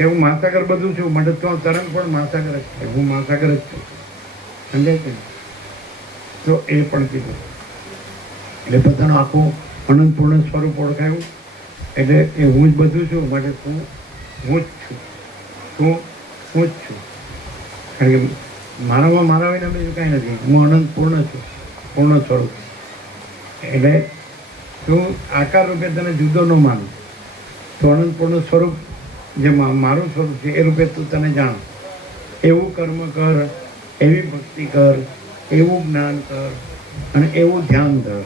હું મહાસાગર બધું છું, માટે તો તરંગ પણ મહાસાગર જ છે, હું મહાસાગર જ છું. સમજાય છે? તો એ પણ કીધું. એટલે બધાનું આખું અનંતપૂર્ણ સ્વરૂપ ઓળખાયું. એટલે એ હું જ બધું છું, માટે હું જ છું, હું જ છું. કારણ કે મારા વિના બીજું કાંઈ નથી. હું અનંતપૂર્ણ છું, પૂર્ણ સ્વરૂપ. એટલે તું આકાર રૂપે તને જુદો ન માનું, તો અનંતપૂર્ણ સ્વરૂપ જે મારું સ્વરૂપ છે એ રૂપે તું તને જાણ. એવું કર્મ કર, એવી ભક્તિ કર, એવું જ્ઞાન કર અને એવું ધ્યાન ધર.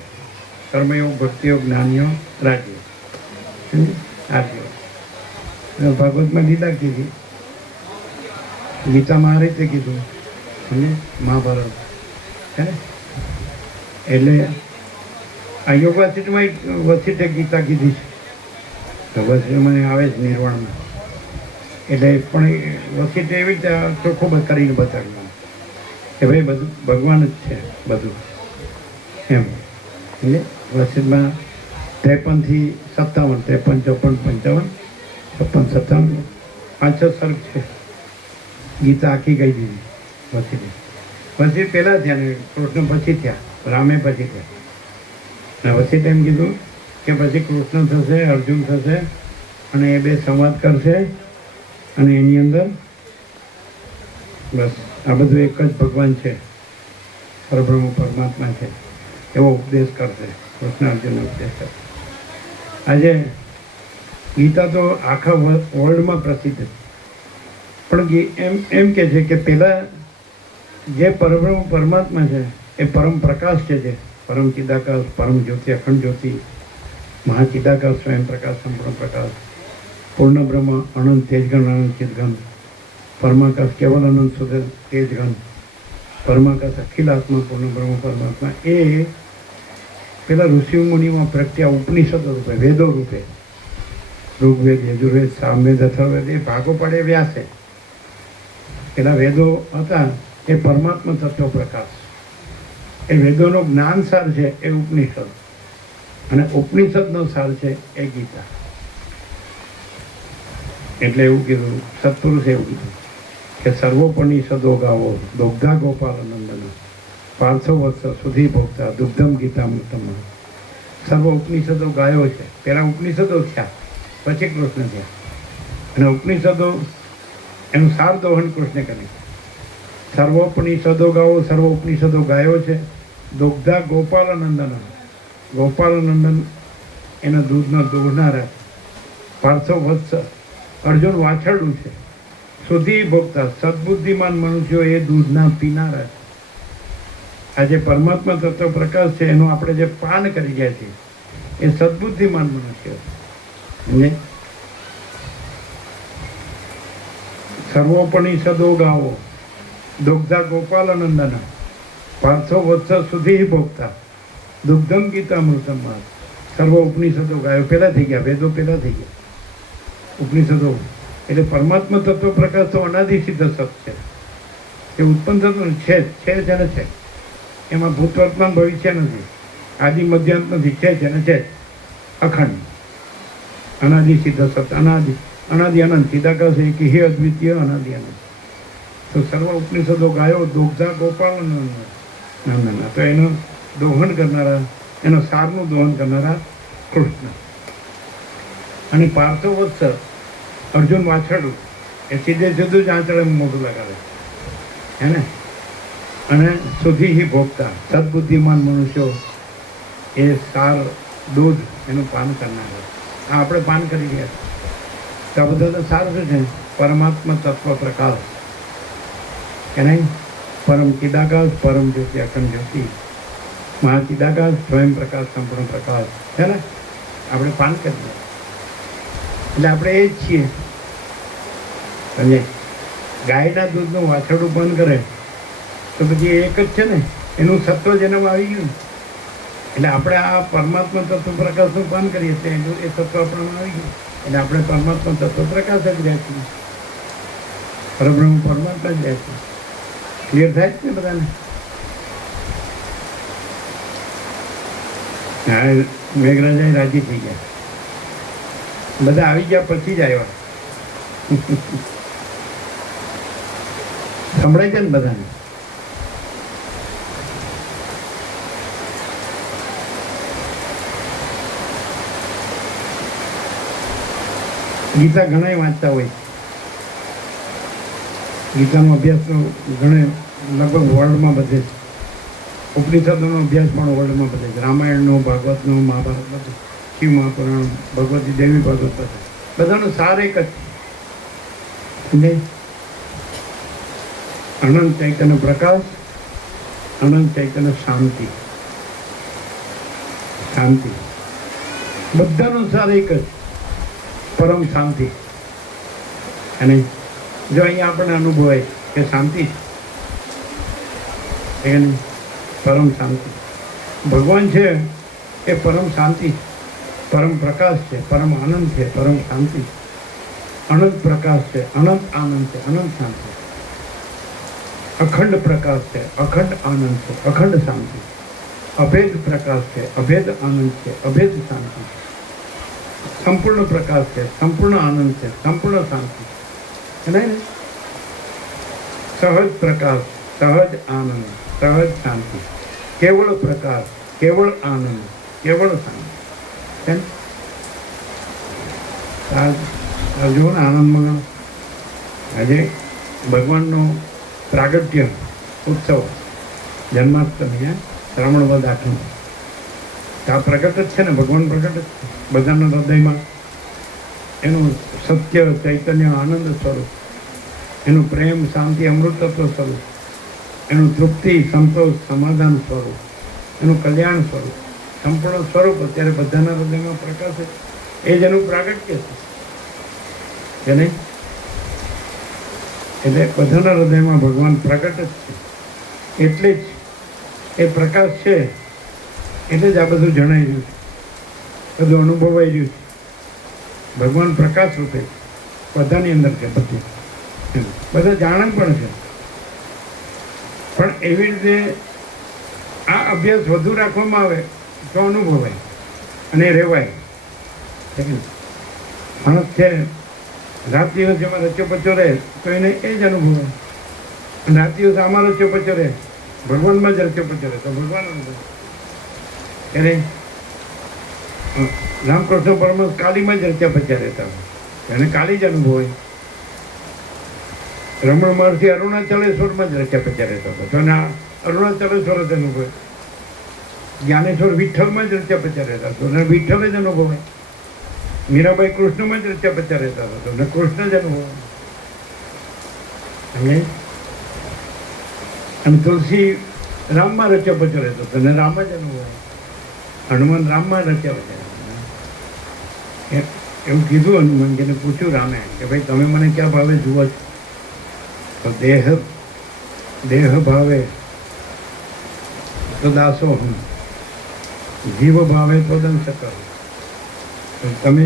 કર્મયોગ, ભક્તિયોગ, જ્ઞાનયોગ, રાજયોગ. રાજયોગ ભાગવતમાં લીલા કીધી, ગીતામાં આ રીતે કીધું, અને મહાભારત છે ને. એટલે આ યોગ વાસિષ્ઠમાં વસિષ્ઠે ગીતા કીધી છે, તો વસિષ્ઠમાં આવે જ નિર્વાણમાં. એટલે પણ વસિષ્ઠ એવી રીતે ચોખ્ખું કરીને બતાવ્યું કે ભાઈ બધું ભગવાન જ છે, બધું એમ. એટલે વસિષ્ઠમાં 53 થી 57, 53, 54, 55, 56, 57, 5-6 સર્ગ છે. ગીતા આખી કહી દીધી વસિષ્ઠે. વસિષ્ઠ પહેલાં થયા ને કૃષ્ણ પછી થયા, રામે પછી થયા. અને વસિષ્ઠે એમ કીધું કે પછી કૃષ્ણ થશે, અર્જુન થશે, અને એ બે સંવાદ કરશે, અને એની અંદર બસ આ બધું એક જ ભગવાન છે, પરબ્રહ્મ પરમાત્મા છે, એવો ઉપદેશ કરશે. કૃષ્ણ અર્જુનનો ઉપદેશ કરશે. આજે ગીતા તો આખા વર્લ્ડમાં પ્રસિદ્ધ છે, પણ એમ કે છે કે પહેલાં જે પરબ્રહ્મ પરમાત્મા છે એ પરમ પ્રકાશ છે, જે પરમ ચિદાકાશ, પરમ જ્યોતિ, અખંડ જ્યોતિ, મહાચિદાકાશ સ્વયં પ્રકાશ સંપૂર્ણ પ્રકાશ, પૂર્ણ બ્રહ્મ અનંત તેજગણ અનંત ચિદગણ, પરમાકાશ કેવલ અનંત સુધે તેજગણ, પરમાકાશ અખિલ આત્મા પૂર્ણ બ્રહ્મ પરમાત્મા. એ પેલા ઋષિ મુનિમાં પ્રગટ્યા ઉપનિષદો રૂપે, વેદો રૂપે, ઋગ્વેદ, યજુર્વેદ, સામવેદ, અથર્વવેદ, એ ભાગો પાડે વ્યાસે. પેલા વેદો હતા એ પરમાત્મા તત્વ પ્રકાશ, એ વેદોનો જ્ઞાન સાર છે એ ઉપનિષદ, અને ઉપનિષદનો સાર છે એ ગીતા. એટલે એવું કીધું, સત્પુરુષે એવું કીધું કે સર્વોપનિષદો ગાવો દુગ્ધા ગોપાલ નંદન, 500 વર્ષ સુધી ભોગતા દુગ્ધમ ગીતા મૃતમ. સર્વ ઉપનિષદો ગાયો છે. પહેલા ઉપનિષદો થયા, પછી કૃષ્ણ થયા, અને ઉપનિષદો એનું સાર દોહન કૃષ્ણે કર્યું. સર્વોપનિષદો ગાવો, સર્વ ઉપનિષદો ગાયો છે. દુગ્ધા ગોપાલનંદન, ગોપાલનંદન એના દૂધનો દોહનારા, 500 વર્ષ અર્જુન વાછરડું છે, સુધી ભોગતા સદબુદ્ધિમાન મનુષ્યો એ દૂધના પીનારા છે. આજે પરમાત્મા તત્વ પ્રકાશ છે એનું આપણે જે પાન કરી ગયા છીએ એ સદબુદ્ધિમાન મનુષ્યો છે. સર્વોપનિષદો ગાવો દુગ્ધા ગોપાલનંદન, 500 વર્ષ સુધી ભોગતા દુગ્ધમ ગીતા મૃતમ. સર્વ ઉપનિષદો ગાયો પહેલાં થઈ ગયા, વેદો પહેલાં થઈ ગયા, ઉપનિષદો. એટલે પરમાત્મા તત્વ પ્રકાશ તો અનાદિ સિદ્ધ સત છે, એ ઉત્પન્ન થતું છે જ અને છે. એમાં ભૂત વર્તમાન ભવિષ્ય નથી, આદિ મધ્યાંત નથી, છે જ અને છે જ, અખંડ અનાદિ સિદ્ધ સત, અનાદિ અનાદિ અનંત, ચિદાકાશ એક હે અદ્વિતીય અનાદિ અનંત. તો સર્વ ઉપનિષદો ગાયો દુગ્ધા ગોપાલ નંદન, તો એનું દોહન કરનારા, એનો સારનું દોહન કરનારા કૃષ્ણ. અને 500 વર્ષ અર્જુન વાછરડું, એ સીધે સીધું જ આંચળે મોઢું લગાવે હે ને. અને સુધી ભોગતા સદબુદ્ધિમાન મનુષ્યો એ સાર દૂધ એનું પાન કરનાર. આ આપણે પાન કરી રહ્યા છીએ. તો આ બધા તો સાર શું છે? પરમાત્મા તત્વ પ્રકાશ કે નહીં? પરમ ચિદાકાશ, પરમ જ્યોતિ, અખંડ જ્યોતિ, મહાચિદાકાશ, સ્વયં પ્રકાશ, સંપૂર્ણ પ્રકાશ છે ને. આપણે પાન કરી રહ્યા, એટલે આપણે એ જ છીએ. સમજે? ગાયના દૂધનું વાછરડું પાન કરે તો પછી એક જ છે ને, એનું સત્વ જેનામાં આવી ગયું. એટલે આપણે આ પરમાત્મા તત્વ પ્રકાશનું પાન કરીએ છીએ, એનું એ સત્વ આપણામાં આવી ગયું. એટલે આપણે પરમાત્મા તત્વ પ્રકાશ જ રહ્યા છીએ, પરબ્રહ્મ પરમાત્મા જ રહ્યા છીએ. ક્લિયર થાય જ ને બધાને? હા, મેઘરાજા રાજી થઈ ગયા, બધા આવી ગયા પછી જ આવ્યા. સંભળાય છે ને બધાને? ગીતા ઘણા વાંચતા હોય, ગીતાનો અભ્યાસ તો ઘણે લગભગ વર્લ્ડમાં બધે છે. ઉપનિષદોનો અભ્યાસ પણ વર્લ્ડમાં બધે છે. રામાયણનો, ભાગવતનો, મહાભારત બધું, શિવ મહાપુરાણ, ભગવતી દેવી ભાગવત બધું, બધાનો સાર એક જ છે. અનંત ચૈતન્ય પ્રકાશ, અનંત ચૈતન્ય શાંતિ. શાંતિ બધાનો સાર એક જ, પરમ શાંતિ. અને જો અહીંયા આપણને અનુભવાય કે શાંતિ છે, પરમ શાંતિ. ભગવાન છે એ પરમ શાંતિ, પરમ પ્રકાશ છે, પરમ આનંદ છે, પરમ શાંતિ, અનંત પ્રકાશ છે, અનંત આનંદ છે, અનંત શાંતિ, અખંડ પ્રકાશ છે, અખંડ આનંદ છે, અખંડ શાંતિ, અભેદ પ્રકાશ છે, અભેદ આનંદ છે, અભેદ શાંતિ, સંપૂર્ણ પ્રકાશ છે, સંપૂર્ણ આનંદ છે, સંપૂર્ણ શાંતિ. નહીં? સહજ પ્રકાશ, સહજ આનંદ, સહજ શાંતિ, કેવળ પ્રકાશ, કેવળ આનંદ, કેવળ શાંતિ. જુઓ ને આનંદમાં આજે ભગવાનનો પ્રાગટ્ય ઉત્સવ, જન્માષ્ટમી, શ્રાવણ વદ આઠમ. આ પ્રગટ જ છે ને, ભગવાન પ્રગટ જ છે બધાના હૃદયમાં. એનું સત્ય, ચૈતન્ય, આનંદ સ્વરૂપ, એનું પ્રેમ, શાંતિ, અમૃતત્વ સ્વરૂપ, એનું તૃપ્તિ, સંતોષ, સમાધાન સ્વરૂપ, એનું કલ્યાણ સ્વરૂપ, સંપૂર્ણ સ્વરૂપ અત્યારે બધાના હૃદયમાં પ્રકાશ છે. એ જ એનું પ્રાગટ્ય છે કે નહીં? એટલે બધાના હૃદયમાં ભગવાન પ્રગટ જ છે. એટલે જ એ પ્રકાશ છે, એટલે જ આ બધું જણાઈ રહ્યું છે, બધું અનુભવાઈ રહ્યું છે. ભગવાન પ્રકાશ રૂપે બધાની અંદર છે, બધું બધા જાણે પણ છે. પણ એવી રીતે આ અભ્યાસ વધુ રાખવામાં આવે તો અનુભવાય અને રહેવાય. માણસ છે રાત દિવસ જેમાં રચ્યો પચ્યો રહે તો એને એ જ અનુભવાય. અને રાત દિવસ આમાં રચ્યો પચ્યો રહે, ભગવાનમાં જ રચ્યો પચ્યો રહે તો ભગવાન અનુભવ. ત્યારે રામકૃષ્ણ પરમહંસ કાલીમાં જ રચ્યા પચ્યા રહેતા હોય, એને કાલી જ અનુભવાય. રમણ મહર્ષિ અરુણાચલેશ્વરમાં જ રચ્યા પચ્યા રહેતા હતા તો એને અરુણાચલેશ્વર જ અનુભવાય. જ્ઞાનેશ્વર વિઠ્ઠલમાં જ રચ્યા પચ્યા રહેતા હતા અને વિઠ્ઠલ જ અનુભવાય. મીરાબાઈ કૃષ્ણમાં જ રચ્યા પચ્યા રહેતા હતા તો એને કૃષ્ણ જ અનુભવાય. અને તુલસી રામમાં રચ્યો પચ્યો રહેતો હતો અને રામ જ અનુભવાય. હનુમાન રામમાં રચ્યા પચ્યા રહેતા. એવું કીધું હનુમાનજીને પૂછ્યું રામે કે ભાઈ તમે મને ક્યાં ભાવે જુઓ છો? તો દેહ ભાવે તો દાસો હું, જીવ ભાવે તો દંશ કરું. તમે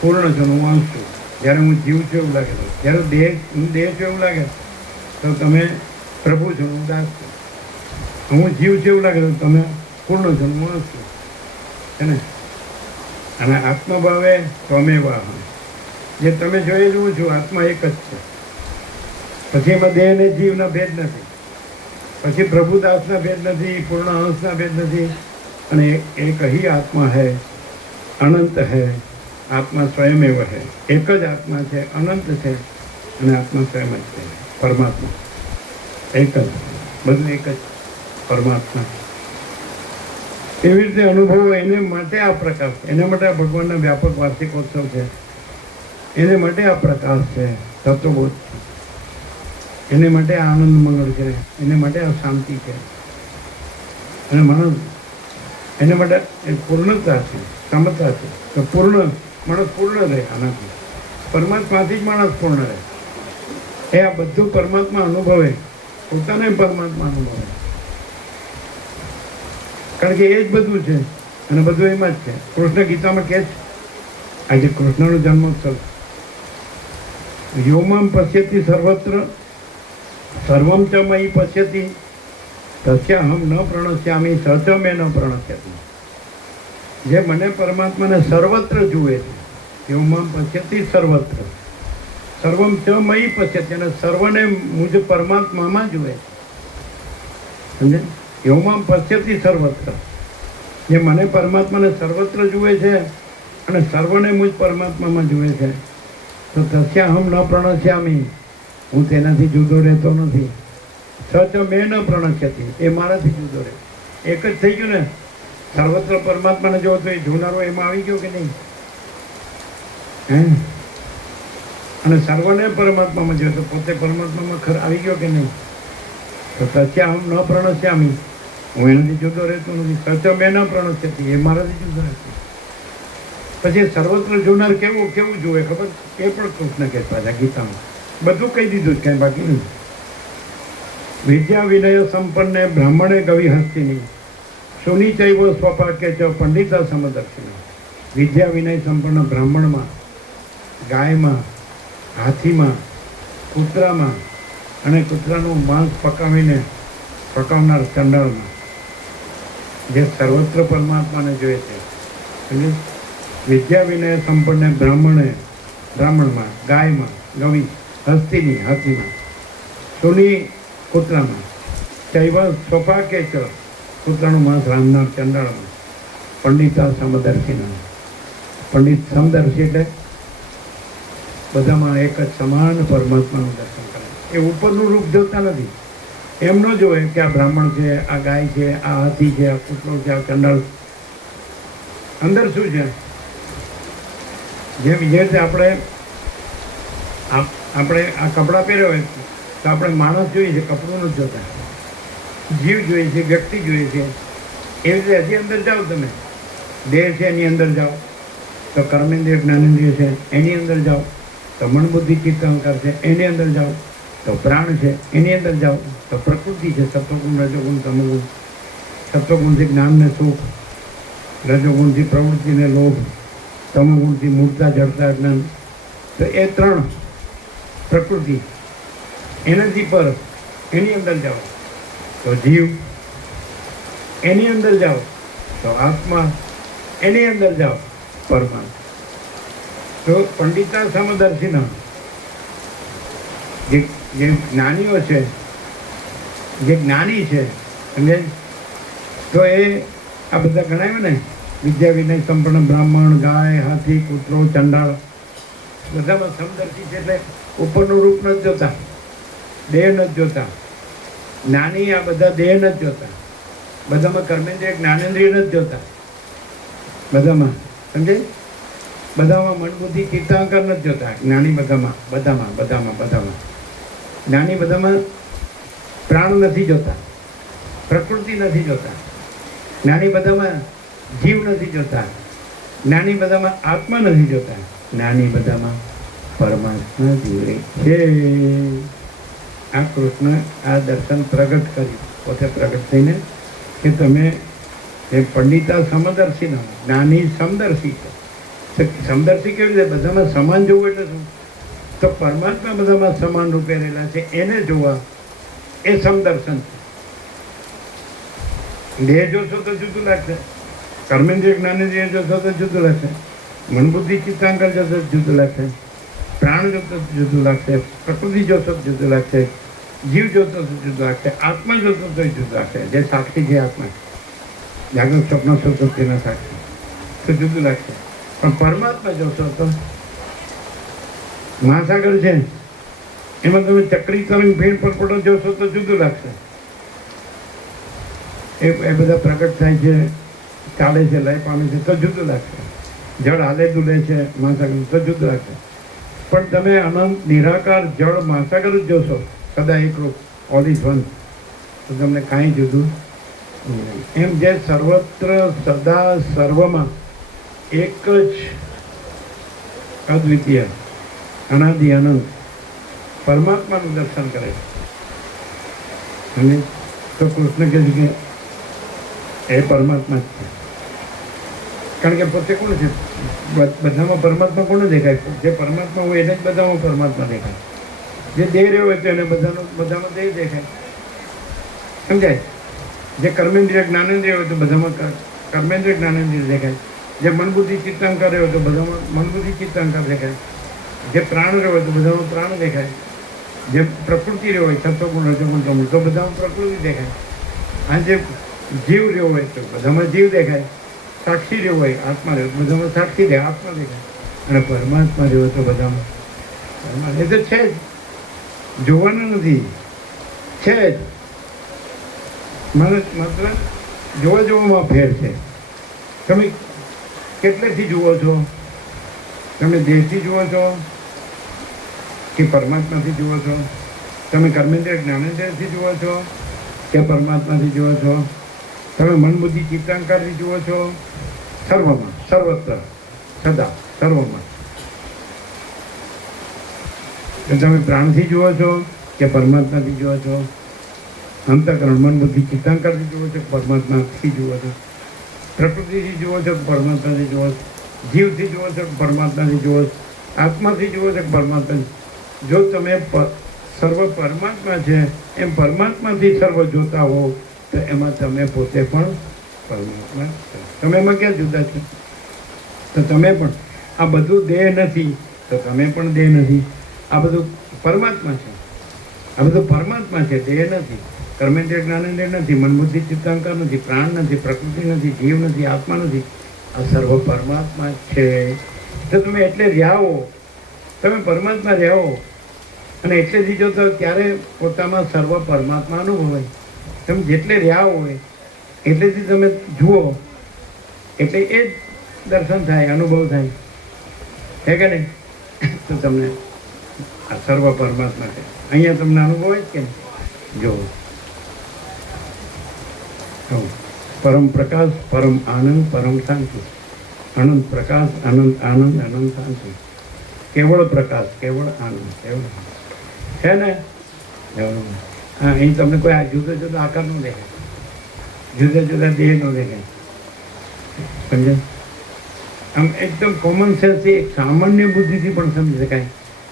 પૂર્ણ છો, હું અંશ છું. જ્યારે હું જીવ છું એવું લાગે, જ્યારે હું દેહ છું એવું લાગે તો તમે પ્રભુ છો, હું દાસ છું. હું જીવ છું એવું લાગે તો તમે પૂર્ણ છો, હું અંશ છું. છે ને? અને આત્મા ભાવે તો અમે વાહ, જે તમે જોયેલું છું આત્મા એક જ છે. પછી એમાં દેહ અને જીવના ભેદ નથી, પછી પ્રભુદાસના ભેદ નથી, પૂર્ણ અંશના ભેદ નથી. અને એક ही આત્મા है, અનંત है, આત્મા સ્વયં એવ है. એક જ આત્મા છે, અનંત છે અને આત્મા સ્વયં જ છે, પરમાત્મા એક જ, બધું એક જ પરમાત્મા. એવી રીતે અનુભવો. એને માટે આ પ્રકાશ, એને માટે આ ભગવાનના વ્યાપક વાર્ષિકોત્સવ છે, એને માટે આ પ્રકાશ છે, તત્વબોધ છે, એને માટે આ આનંદ મંગળ છે, એને માટે આ શાંતિ છે. અને માણસ એને માટે પૂર્ણતા છે, ક્ષમતા છે. તો પૂર્ણ માણસ પૂર્ણ રહે. આનાથી પરમાત્માથી જ માણસ પૂર્ણ રહે. એ આ બધું પરમાત્મા અનુભવે, પોતાને પરમાત્મા અનુભવે. કારણ કે એ જ બધું છે અને બધું એમાં જ છે. કૃષ્ણ ગીતામાં કહે છે, આજે કૃષ્ણનો જન્મોત્સવ, યોમામ પશ્યતિ સર્વત્ર સર્વમ ચ મયી પશ્યતિ તસ્યાહમ ન પ્રણશ્યામિ સ ચ મે ન પ્રણશ્યતિ. જે મને પરમાત્માને સર્વત્ર જુએ છે, યોમામ પશ્યતિ સર્વત્ર સર્વમ ચ મયી પશ્યતિ, અને સર્વને મુજ પરમાત્મામાં જુએ છે. સમજે? યોમામ પશ્યતિ સર્વત્ર, જે મને પરમાત્માને સર્વત્ર જુએ છે અને સર્વને મુજ પરમાત્મામાં જુએ છે, તો તસ્યાહમ ન પ્રણશ્યામિ, હું તેનાથી જુદો રહેતો નથી. સચ મેં ન પ્રણશ્યતિ, એ મારાથી જુદો રહે. એક જ થઈ ગયું ને. સર્વત્ર પરમાત્માને જો તો એ જોનારો એમાં આવી ગયો કે નહીં? હે? અને સર્વને પરમાત્મામાં જો તો પોતે પરમાત્મામાં ખર આવી ગયો કે નહીં? તો તસ્યાહમ ન પ્રણશ્યામિ, હું એનાથી જુદો રહેતો નથી. સચ મેં ન પ્રણશ્યતિ, એ મારાથી જુદો રહેતો. પછી સર્વત્ર જોનાર કેવું કેવું જુએ ખબર? એ પણ કૃષ્ણ કહેતા હતા ગીતામાં. બધું કહી દીધું જ, કાંઈ બાકી નહીં. વિદ્યા વિનય સંપન્ને બ્રાહ્મણે ગવિ હસ્તિની સુનિચૈવ સ્વપાક્ય ચ પંડિતા સમદર્શિની. વિદ્યા વિનય સંપન્ન બ્રાહ્મણમાં, ગાયમાં, હાથીમાં, કૂતરામાં અને કૂતરાનું માંસ પકાવનાર ચંડાળમાં, જે સર્વત્ર પરમાત્માને જોઈએ છે. એટલે વિદ્યા વિનય સંપન્ન બ્રાહ્મણમાં, ગાયમાં, ગવિ હસ્તિની હાથીમાં, સુની કૂતરામાં, ચૈવ સ્વપાકે ચ કૂતરાનું માંસ રાંધનાર ચંડાળમાં, પંડિતા સમદર્શિના. પંડિત સમદર્શી એટલે બધામાં એક જ સમાન પરમાત્માનું દર્શન કરે. એ ઉપરનું રૂપ જોતા નથી. એમ ન જોવે કે આ બ્રાહ્મણ છે, આ ગાય છે, આ હાથી છે, આ કૂતરો છે, આ ચંડાળ. અંદર શું છે? જેમ જે રીતે આપણે આ કપડાં પહેર્યા હોય તો આપણે માણસ જોઈએ છે, કપડું નથી જોતા. જીવ જોઈએ છે, વ્યક્તિ જોઈએ છે, એવી રીતે હજી અંદર જાઓ તમે, દેહ છે એની અંદર જાઓ તો કર્મેન્દ્રિય જ્ઞાનેન્દ્રિય છે એની અંદર જાઓ, તો મન બુદ્ધિ ચિત્ત અહંકાર છે એની અંદર જાઓ, તો પ્રાણ છે એની અંદર જાઓ, તો પ્રકૃતિ છે સત્વગુણ રજોગુણ તમોગુણ, સત્વગુણથી જ્ઞાન ને સુખ, રજોગુણથી પ્રવૃત્તિ ને લોભ, તમોગુણથી મૂર્તા જડતા જ્ઞાન, તો એ ત્રણ પ્રકૃતિ એનાથી પર એની અંદર જાઓ તો જીવ, એની અંદર જાઓ તો આત્મા, એની અંદર જાઓ પરમાત્મા. તો પંડિતા સમદર્શિના જે જ્ઞાનીઓ છે, જે જ્ઞાની છે, સમજે, તો એ આ બધા ગણાવ્યું ને, વિદ્યા વિનય સંપન્ન બ્રાહ્મણ, ગાય, હાથી, કૂતરો, ચંડાળ, બધામાં સમદર્શી છે. એટલે ઉપરનું રૂપ નથી જોતા, દેહ નથી જોતા. જ્ઞાની આ બધા દેહ નથી જોતા, બધામાં કર્મેન્દ્રિય જ્ઞાનેન્દ્રિય નથી જોતા, બધામાં સમજે, બધામાં મન બુદ્ધિ ચિત્તાંકર નથી જોતા. જ્ઞાની બધામાં જ્ઞાની બધામાં પ્રાણ નથી જોતા, પ્રકૃતિ નથી જોતા. જ્ઞાની બધામાં જીવ નથી જોતા, જ્ઞાની બધામાં આત્મા નથી જોતા, જ્ઞાની બધામાં પરમાત્મા જીવે છે. આ કૃષ્ણ આ દર્શન પ્રગટ કર્યું, પોતે પ્રગટ થઈને કે તમે એ પંડિતા સમદર્શી ના, જ્ઞાની સમદર્શી છે. સમદર્શી કેવી રીતે? બધામાં સમાન જોવું એટલે શું? તો પરમાત્મા બધામાં સમાન રૂપે રહેલા છે એને જોવા, એ સમદર્શન છે. દેહ જોશો તો જુદું લાગશે, કર્મેન્દ્રિય જ્ઞાનેન્દ્રિય જોશો તો જુદું લાગશે, મન બુદ્ધિ ચિત્તાંકર જોશો તો જુદું લાગશે, પ્રાણ જોશો તો જુદું લાગશે, પ્રકૃતિ જોશો તો જુદું લાગશે, જીવ જોશો તો જુદું લાગશે, આત્મા જોશો તો જુદું લાગશે. જે સાક્ષી છે આત્મા, જાગૃત સ્વપ્ન સુષુપ્તિના સાક્ષી, તો જુદું લાગશે. પણ પરમાત્મા જોશો તો મહાસાગર છે એમાં તમે ચક્રી તરંગ ફેર પરપટો જોશો તો જુદું લાગશે. એ બધા પ્રગટ થાય છે, ચાલે છે, લય પામે છે તો જુદું લાગશે. જળ હાલે ડૂલે છે મહાસાગર તો જુદું લાગશે. પણ તમે અનંત નિરાકાર જળ મહાસાગર જ જોશો, સદા એકરૂપ, ઓલ ઇઝ વન, તો તમને કાંઈ જુદું નહીં. એમ જે સર્વત્ર સદા સર્વમાં એક જ અદ્વિતીય અનાદિ અનંત પરમાત્માનું દર્શન કરે છે. અને તો કૃષ્ણ કહે છે કે એ પરમાત્મા જ છે. કારણ કે પોતે કોણ છે? બધામાં પરમાત્મા કોને દેખાય? જે પરમાત્મા હોય એને જ બધામાં પરમાત્મા દેખાય. જે દેહ રહ્યો હોય તો એને બધામાં દેહ દેખાય, સમજાય? જે કર્મેન્દ્રિય જ્ઞાનેન્દ્રિય હોય તો બધામાં કર્મેન્દ્રિય જ્ઞાનેન્દ્રિય દેખાય. જે મન બુદ્ધિ ચિત્તાંકર હોય તો બધામાં મન બુદ્ધિ ચિત્તાંકર દેખાય. જે પ્રાણ રહ્યો હોય તો બધામાં પ્રાણ દેખાય. જે પ્રકૃતિ રહ્યો હોય સત્વગુણ રજોગુણ તમોગુણ તો બધામાં પ્રકૃતિ દેખાય. અને જે જીવ રહ્યો હોય તો બધામાં જીવ દેખાય. સાક્ષી રહ્યો હોય આત્મા રહ્યો તો બધામાં સાક્ષી દે આત્મા દેખાય. અને પરમાત્મા રહ્યો તો બધામાં પરમાત્મા. એ તો છે જ, જોવાનું નથી, છે જ. મતલબ જોવામાં ફેર છે. તમે કેટલેથી જુઓ છો? તમે દેહથી જુઓ છો કે પરમાત્માથી જુઓ છો? તમે કર્મેન્દ્રિય જ્ઞાનેન્દ્રિયથી જુઓ છો કે પરમાત્માથી જુઓ છો? તમે મન બુદ્ધિ ચિત્તાંકરથી જુઓ છો? સર્વમાં, સર્વત્ર, સદા, સર્વમાં. તમે પ્રાણથી જુઓ છો કે પરમાત્માથી જુઓ છો? અંતઃકરણ મન બુદ્ધિ ચિત્તાંકરથી જુઓ છો કે પરમાત્માથી જુઓ છો? પ્રકૃતિથી જુઓ છો કે પરમાત્માથી જુઓ છો? જીવથી જુઓ છો કે પરમાત્માથી જુઓ છો? આત્માથી જુઓ છો કે પરમાત્માથી? જો તમે સર્વ પરમાત્મા છે એમ પરમાત્માથી સર્વ જોતા હો તો એમાં તમે પોતે પણ પરમાત્મા છો. તમે એમાં ક્યાં જુદા છો? તો તમે પણ આ બધું દેહ નથી તો તમે પણ દેહ નથી. આ બધું પરમાત્મા છે, આ બધું પરમાત્મા છે, દેહ નથી. કર્મેન્દ્રિય જ્ઞાનેન્દ્રિય નથી, મન બુદ્ધિ ચિત્તાંકર નથી, પ્રાણ નથી, પ્રકૃતિ નથી, જીવ નથી, આત્મા નથી. આ સર્વ પરમાત્મા છે. તો તમે એટલે રહ્યા હો, તમે પરમાત્મા રહ્યા હો અને એટલે જ જો તો ત્યારે પોતામાં સર્વ પરમાત્મા અનુભવાય. તમે જેટલે રહ્યા હોય એટલેથી તમે જુઓ એટલે એ જ દર્શન થાય, અનુભવ થાય, છે કે નહીં? તો તમને આ સર્વ પરમાત્મા છે અહીંયા તમને અનુભવ જ કે જો પરમ પ્રકાશ, પરમ આનંદ, પરમ શાંતિ. અનંત પ્રકાશ, અનંત આનંદ, અનંત શાંતિ. કેવળ પ્રકાશ, કેવળ આનંદ, કેવળ છે ને. હા, અહીં તમને કોઈ આ જુદો જુદો આકાર નો દેખાય, જુદા જુદા દેહ નો દેખાય. સમજે? આમ એકદમ કોમન સેન્સથી, એક સામાન્ય બુદ્ધિથી પણ સમજી શકાય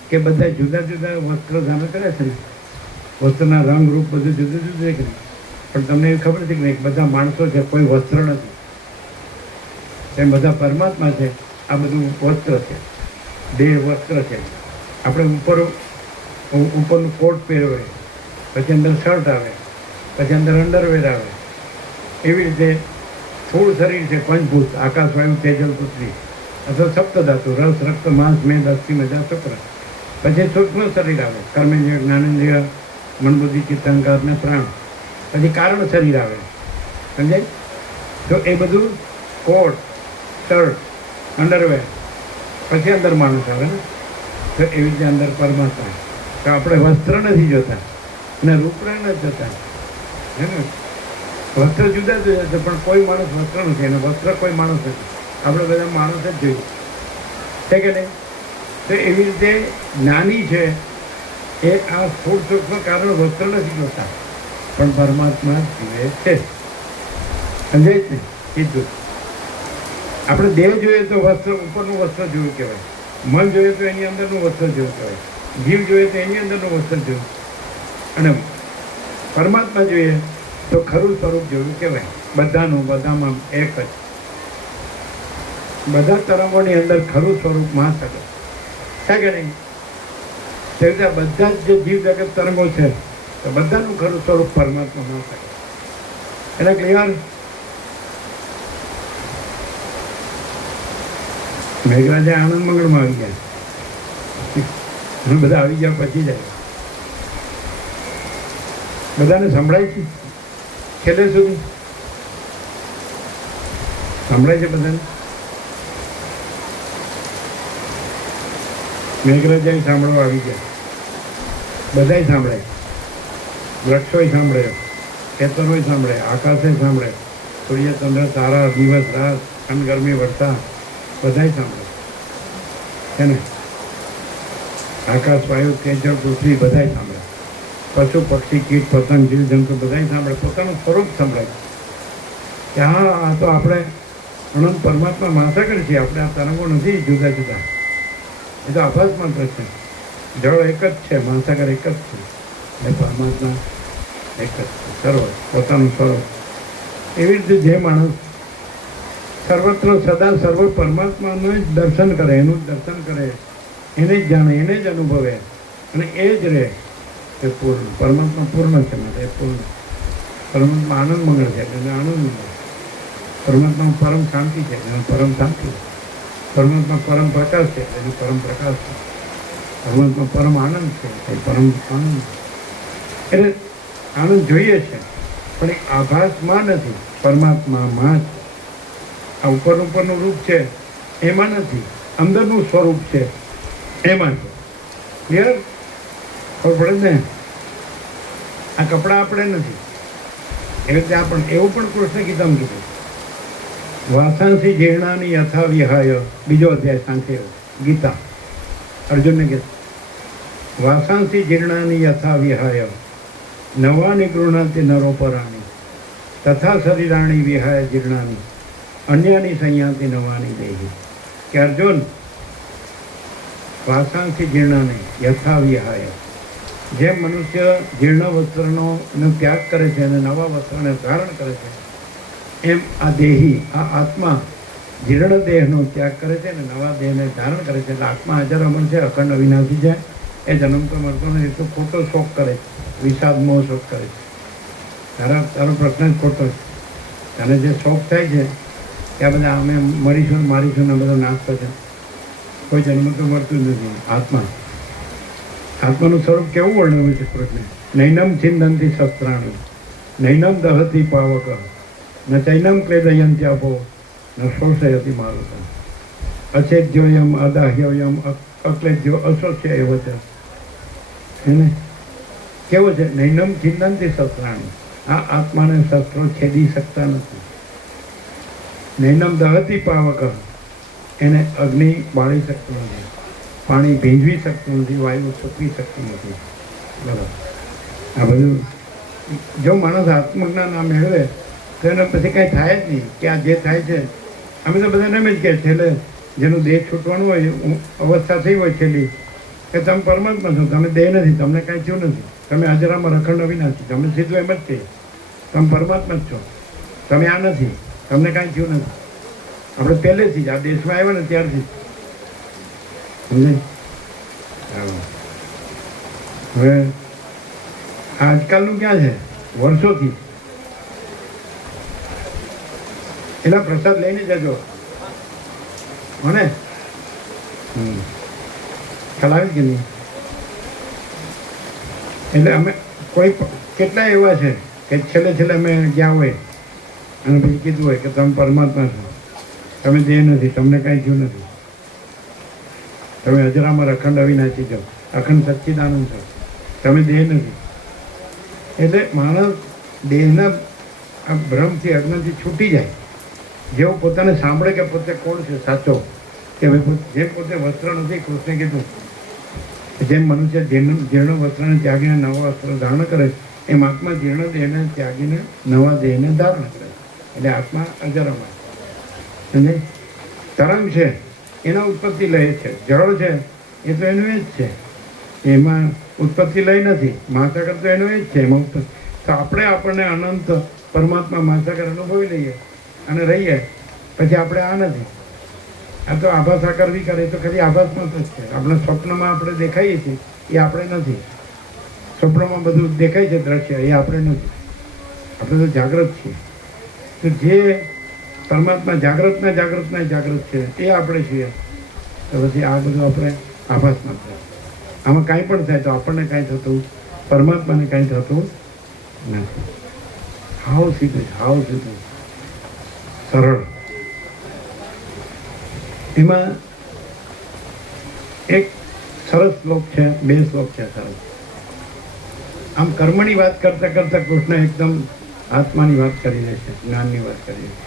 કે બધા જુદા જુદા વસ્ત્રો ધારણ કરે છે ને, વસ્ત્રના રંગ રૂપ બધું જુદું જુદું દેખાય. પણ તમને એવી ખબર છે કે નહીં, બધા માણસો છે, કોઈ વસ્ત્ર નથી. એમ બધા પરમાત્મા છે, આ બધું વસ્ત્ર છે, દેહ વસ્ત્ર છે. આપણે ઉપરનું કોટ પહેરવે, પછી અંદર શર્ટ આવે, પછી અંદર અંડરવેર આવે. એવી રીતે સ્થૂળ શરીર છે પંચભૂત, આકાશ, વાયુ, તેજલ, પૃથ્વી અથવા સપ્તધાતુ, રસ, રક્ત, માંસ, મેદ, અસ્થિ, મજા, શુક્ર. પછી સૂક્ષ્મ શરીર આવે, કર્મેન્દ્રિય, જ્ઞાનેન્દ્રિય, મન, બુદ્ધિ, ચિત્ત, અહંકાર ને પ્રાણ. પછી કારણ શરીર આવે. સમજાય? તો એ બધું કોટ, શર્ટ, અંડરવેર, પછી અંદર માણસ આવે ને. તો એવી રીતે અંદર પરમાત્મા. તો આપણે વસ્ત્ર નથી જોતા અને રૂપડા નથી જોતા, હે ને. વસ્ત્ર જુદા જુદા છે, પણ કોઈ માણસ વસ્ત્ર નથી અને વસ્ત્ર કોઈ માણસ નથી. આપણે બધા માણસ જ જોઈએ છે કે નહીં. તો એવી રીતે જ્ઞાની છે એ આ સ્થૂળ સૂક્ષ્મ કારણ વસ્ત્ર નથી જોતા, પણ પરમાત્મા જીવે છે. સમજાય જ ને? કીધું. આપણે દેહ જોઈએ તો વસ્ત્ર, ઉપરનું વસ્ત્ર જોયું કહેવાય. મન જોઈએ તો એની અંદરનું વસ્ત્ર જોયું કહેવાય. જીવ જોઈએ તો એની અંદરનું વસ્ત્ર જોયું. અને પરમાત્મા જોઈએ તો ખરું સ્વરૂપ જોયું કહેવાય. બધાનું, બધામાં એક જ. બધા તરંગોની અંદર ખરું સ્વરૂપ મહાસાગર છે કે નહીં. તે રીતે બધા જ જે જીવ જગત તરંગો છે, તો બધાનું ખરું સ્વરૂપ પરમાત્મા મહાસાગર. એટલે ક્લિયર? મેઘરાજા આનંદ મંગળમાં આવી ગયા, બધા આવી ગયા પછી જાય. બધાને સંભળાય છે છેલ્લે સુધી? સંભળાય છે બધાને? મેઘરાજા સાંભળવા આવી ગયા, બધાય સાંભળે. વૃક્ષોય સાંભળે, ખેતરોય સાંભળે, આકાશે સાંભળે, સૂર્ય, ચંદ્ર, તારા, દિવસ, રાત, ઠંડ, ગરમી, વરસાદ બધાય સાંભળે છે ને. આકાશ, વાયુ, તેજલ, પૃથ્વી બધાય સાંભળે. પશુ, પક્ષી, કીટ, પતંગ, જીવ જંતુ બધાય સાંભળે. પોતાનું સ્વરૂપ સંભળાય કે હા, આ તો આપણે અનંત પરમાત્મા મહાસાગર છીએ. આપણે આ તરંગો નથી જુદા જુદા, એ તો આભાસ માત્ર છે. જળ એક જ છે, મહાસાગર એક જ છે, એ પરમાત્મા એક જ છે. સર્વ પોતાનું સ્વરૂપ. એવી રીતે જે માણસ સર્વત્ર સદા સર્વ પરમાત્માનું જ દર્શન કરે, એનું જ દર્શન કરે, એને જ જાણે, એને જ અનુભવે અને એ જ રહે, એ પૂર્ણ. પરમાત્મા પૂર્ણ છે માટે એ પૂર્ણ. પરમાત્મા આનંદ મંગળ છે એટલે આનંદ મંગળ. પરમાત્મા પરમ શાંતિ છે એટલે પરમ શાંતિ. પરમાત્મા પરમ પ્રકાશ છે એટલે પરમ પ્રકાશ છે. પરમાત્મા પરમ આનંદ છે એ પરમ આનંદ. એટલે આનંદ જોઈએ છે, પણ એ આભાસમાં નથી, પરમાત્મામાં જ. આ ઉપરનું રૂપ છે એમાં નથી, અંદરનું સ્વરૂપ છે એમાં છે. ક્લિયર? ખબર પડે ને? આ કપડાં આપણે નથી. એવી રીતે એવું પણ કૃષ્ણ ગીતામાં કીધું. વાસાંસી જીર્ણાની યથા વિહાય, બીજો અધ્યાય સાંખ્ય ગીતા. અર્જુનને કહે વાસાંસી જીર્ણાની યથા વિહાય નવાની ગૃહણાતી નરોપરાણી તથા શરીરાણી વિહાય જીર્ણાની અન્યની સંયાતિ નવાની દેહી. કે અર્જુન, વાસાંસી જીર્ણાની યથા વિહાય, જેમ મનુષ્ય જીર્ણ વસ્ત્રનો ત્યાગ કરે છે અને નવા વસ્ત્રને ધારણ કરે છે, એમ આ દેહી, આ આત્મા જીર્ણ દેહનો ત્યાગ કરે છે અને નવા દેહને ધારણ કરે છે. એટલે આત્મા હાજર અમર છે, અખંડ અવિનાશી છે. એ જન્મતો મરતો નથી. તો ખોટો શોખ કરે છે, વિષાદ મોહ શોખ કરે છે. તારો પ્રશ્ન જ ખોટો છે. તને જે શોખ થાય છે કે આ બધા અમે મરીશું મારીશું ને બધો નાશ થશે, કોઈ જન્મ તો મળતું જ નથી. આત્માનું સ્વરૂપ કેવું વર્ણવ્યું છે કૃષ્ણે? નૈનમ છિંદંતી શસ્ત્રાણી, નૈનમ દહતી પાવક, ન ચૈનમ ક્લેદયંત્યાપો, ન શોષયતી મારુત, અછેદ્યોયમ અદાહ્યોયમ અક્લેદ્યો અશોષ્ય એવ છે. એને કેવો છે? નૈનમ છિંદંતી શસ્ત્રાણી. આ આત્માને શસ્ત્રો છેદી શકતા નથી. નૈનમ દહતી પાવક, એને અગ્નિ બાળી શકતું નથી, પાણી ભીંજવી શકતું નથી, વાયુ સૂકવી શકતું નથી. બરાબર. આ બધું જો માણસ આત્મજ્ઞાન ના મેળવે તો એને પછી કાંઈ થાય જ નહીં. કે આ જે થાય છે, અમે તો બધાને એમ જ કહે છેલ્લે જેનું દેહ છૂટવાનું હોય, અવસ્થા થઈ હોય છેલ્લી, કે તમે પરમાત્મા છો, તમે દેહ નથી, તમને કાંઈ થયું નથી, તમે હાજરામાં રખંડ અવિનાશી, તમે સીધું એમ જ છે, તમે પરમાત્મા જ છો, તમે આ નથી, તમને કાંઈ થયું નથી. આપણે પહેલેથી જ આ દેશમાં આવ્યા ને ત્યારથી સમજે. હવે આજકાલનું ક્યાં છે? વર્ષોથી એના પ્રસાદ લઈને જજો મને ચલાવી કે નહીં. એટલે અમે કોઈ કેટલા એવા છે કે છેલ્લે અમે ગયા હોય અને પછી કીધું હોય કે તમે પરમાત્મા છો, તમે દેહ નથી, તમને કાંઈ થયું નથી, તમે અજરામાં અખંડ અવિનાશી છો, અખંડ સચ્ચિદાનંદ છો, તમે દેહ નથી. એટલે માણસ દેહના આ ભ્રમથી અજ્ઞાનથી છૂટી જાય. જેવું પોતાને સાંભળે કે પોતે કોણ છે સાચો, કે ભાઈ જે પોતે વસ્ત્ર નથી, કૃષ્ણે કીધું જેમ મનુષ્ય જીર્ણ વસ્ત્રને ત્યાગીને નવા વસ્ત્ર ધારણ કરે, એમ આત્મા જીર્ણ દેહને ત્યાગીને નવા દેહને ધારણ કરે. એટલે આત્મા અજરામાં અને તરંગ છે, એના ઉત્પત્તિ લય છે. જળ છે એ તો એનું એ જ છે, એમાં ઉત્પત્તિ લય નથી. મહાસાગર તો એનું એ જ છે, એમાં તો આપણને અનંત પરમાત્મા મહાસાગર અનુભવી લઈએ અને રહીએ, પછી આપણે આ નથી. આ તો આભાસ આકાર વિકાર, એ તો ખાલી આભાસમાં જ છે. આપણા સ્વપ્નમાં આપણે દેખાઈએ છીએ એ આપણે નથી. સ્વપ્નમાં બધું દેખાય છે દ્રશ્ય, એ આપણે નથી. આપણે તો જાગૃત છીએ. તો જે પરમાત્મા જાગૃતના જાગૃત છે એ આપણે છીએ. તો પછી આ બધું આપણે આભાસમાં થાય. આમાં કાંઈ પણ થાય તો આપણને કાંઈ થતું, પરમાત્માને કાંઈ થતું નથી. હાવ સીધું સરળ. એમાં એક સરસ શ્લોક છે, 2 શ્લોક છે સરસ. આમ કર્મની વાત કરતા કરતા કૃષ્ણ એકદમ આત્માની વાત કરી લે છે, જ્ઞાનની વાત કરી છે.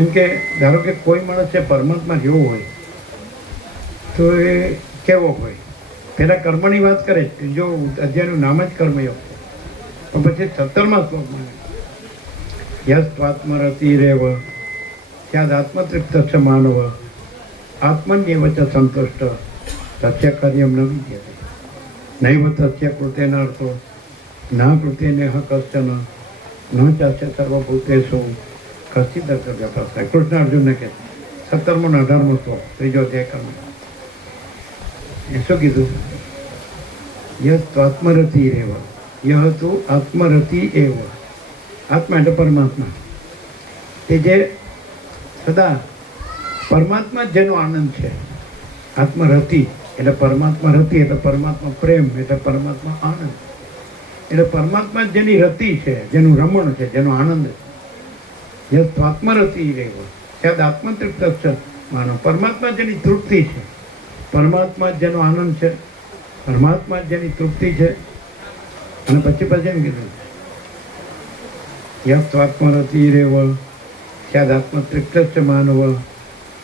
એમ કે ધારો કે કોઈ માણસ છે પરમાત્મા જેવો હોય તો એ કેવો હોય? પહેલા કર્મની વાત કરે. જો અધ્યાયનું નામ જ કર્મયોગ છે, તો પછી 17મા શ્લોકમાં યસ્ત્વાત્મરતિરેવ સ્યાદ આત્મતૃપ્ત ચ માનવ આત્મન્યેવ ચ સંતુષ્ટ તસ્ય કાર્યમ ન વિદ્યતે નૈવ તસ્ય કૃતેનાર્થો ના કૃતેનેહ કશ્ચન ન ચાસ્ય સર્વભૂતેષુ કશ્ચિદ વ્યપાસ્ય. કૃષ્ણ અર્જુનને કહે 17મો અને 18મો શ્લોક, ત્રીજો અધ્યાય કર્મ. એ શું કીધું? યસ્ત્વાત્મરતિરેવ, યહ તુ આત્મરતિ એવ. આત્મા એટલે પરમાત્મા, કે જે સદા પરમાત્મા જ જેનો આનંદ છે. આત્મરતિ એટલે પરમાત્મા રતિ એટલે પરમાત્મા પ્રેમ એટલે પરમાત્મા આનંદ. એટલે પરમાત્મા જ જેની રતિ છે, જેનું રમણ છે, જેનો આનંદ છે. યસ્ત્વાત્મરતિ રેવ ત્યાદ આત્મતૃપ્ત માનો. પરમાત્મા જેની તૃપ્તિ છે, પરમાત્મા જ જેનો આનંદ છે, પરમાત્મા જ જેની તૃપ્તિ છે. અને પછી એમ કીધું યસ્ત્વાત્મરતિરેવ સ્યાદ આત્મતૃપ્ત માનવ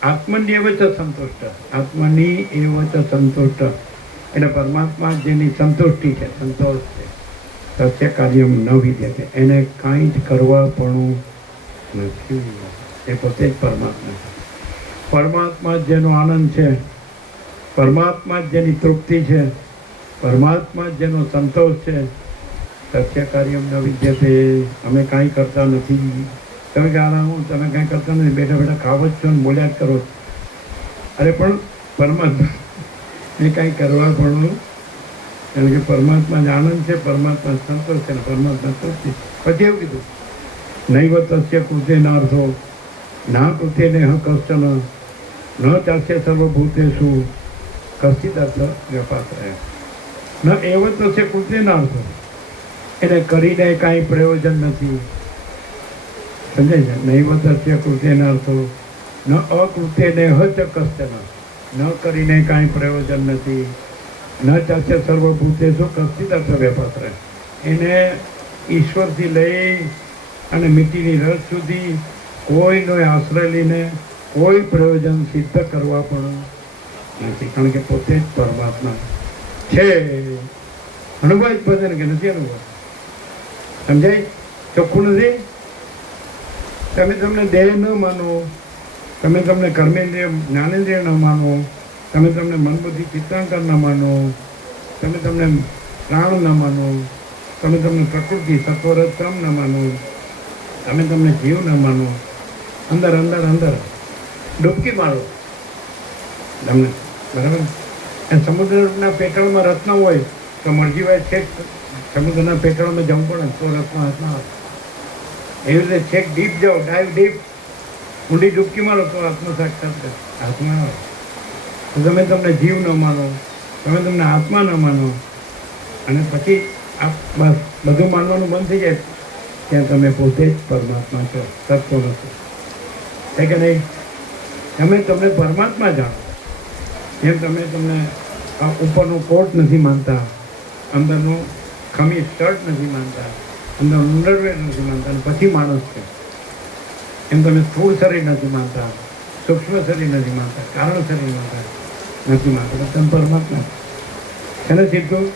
આત્મન્યેવ ચ સંતુષ્ટ. આત્મની એવ ચ સંતુષ્ટ એટલે પરમાત્મા જેની સંતુષ્ટિ છે, સંતોષ છે. સત્ય કાર્ય ન વિદ્યતે, એને કાંઈ જ કરવા પણ નથી. એ પોતે જ પરમાત્મા છે. પરમાત્મા જેનો આનંદ છે, પરમાત્મા જેની તૃપ્તિ છે, પરમાત્મા જેનો સંતોષ છે. સત્ય કાર્ય ન વિદ્યતે, અમે કાંઈ કરતા નથી. તમે કે હું તમે કાંઈ કરતા નથી, બેઠા બેઠા ખાવ જ છો ને બોલ્યા જ કરો. અરે પણ પરમાત્મા એ કાંઈ કરવા પણ, કારણ કે પરમાત્મા જ આનંદ છે, પરમાત્મા સંતોષ છે, પરમાત્મા તૃપ્તિ. પછી એવું કીધું નૈવ તસ્ય કૃતેનાર્થો ના કૃતેનેહ કશ્ચન ન ચાસ્ય સર્વભૂતેષુ કશ્ચિદ અર્થ વ્યપાશ્રય. ન એવ તસ્ય કૃતેનાર્થો, એને કરીને કાંઈ પ્રયોજન નથી. સમજાય છે? નૈવ તસ્ય કૃતેનાર્થો ન અકૃતેનેહ ચ કશ્ચન, ન કરીને કાંઈ પ્રયોજન નથી. ન ચાસ્ય સર્વભૂતેષુ કશ્ચિદ અર્થ વ્યપાશ્રય. એને ઈશ્વરથી લઈ અને મીઠીની રસ સુધી કોઈનો આશ્રય લઈને કોઈ પ્રયોજન સિદ્ધ કરવા પણ નથી, કારણ કે પોતે જ પરમાત્મા છે. અનુભવ જ પોતે કે નથી અનુભવ. સમજાય? ચોખ્ખું નથી? તમે તમને દેહ ન માનો, તમે તમને કર્મેન્દ્રિય જ્ઞાનેન્દ્રિય ન માનો, તમે તમને મન બુદ્ધિ ચિત્તાંકર ન માનો, તમે તમને પ્રાણ ન માનો, તમે તમને પ્રકૃતિ સત્વરત્રમ ન માનો, તમે તમને જીવ ન માનો, અંદર અંદર અંદર ડૂબકી મારો તમને. બરાબર? એ સમુદ્રના પેટળમાં રત્ન હોય તો મરજીભાઈ છેક સમુદ્રના પેટળમાં જવું પડે તો રત્ન હાથ ના આવે. એવી રીતે છેક ડીપ જાઓ, ડાઈવ ડીપ, ઊંડી ડૂબકી મારો તો આત્મ સાક્ષાત્કાર હાથમાં આવે. તો તમે તમને જીવ ન માનો, તમે તમને આત્મા ન માનો, અને પછી આ બસ બધું માનવાનું બંધ થઈ જાય, ત્યાં તમે પોતે જ પરમાત્મા છો, તત્વ નથી. છે કે નહીં? તમે તમને પરમાત્મા જાણો, એમ તમે તમને આ ઉપરનું કોટ નથી માનતા, અંદરનું ખમીસ શર્ટ નથી માનતા, અંદર અંડરવેર નથી માનતા, અને પછી માણસ છે એમ તમે સ્થૂળ શરીર નથી માનતા, સૂક્ષ્મ શરીર નથી માનતા, કારણ શરીર નથી માનતા, તમે પરમાત્મા છે ને સીધું.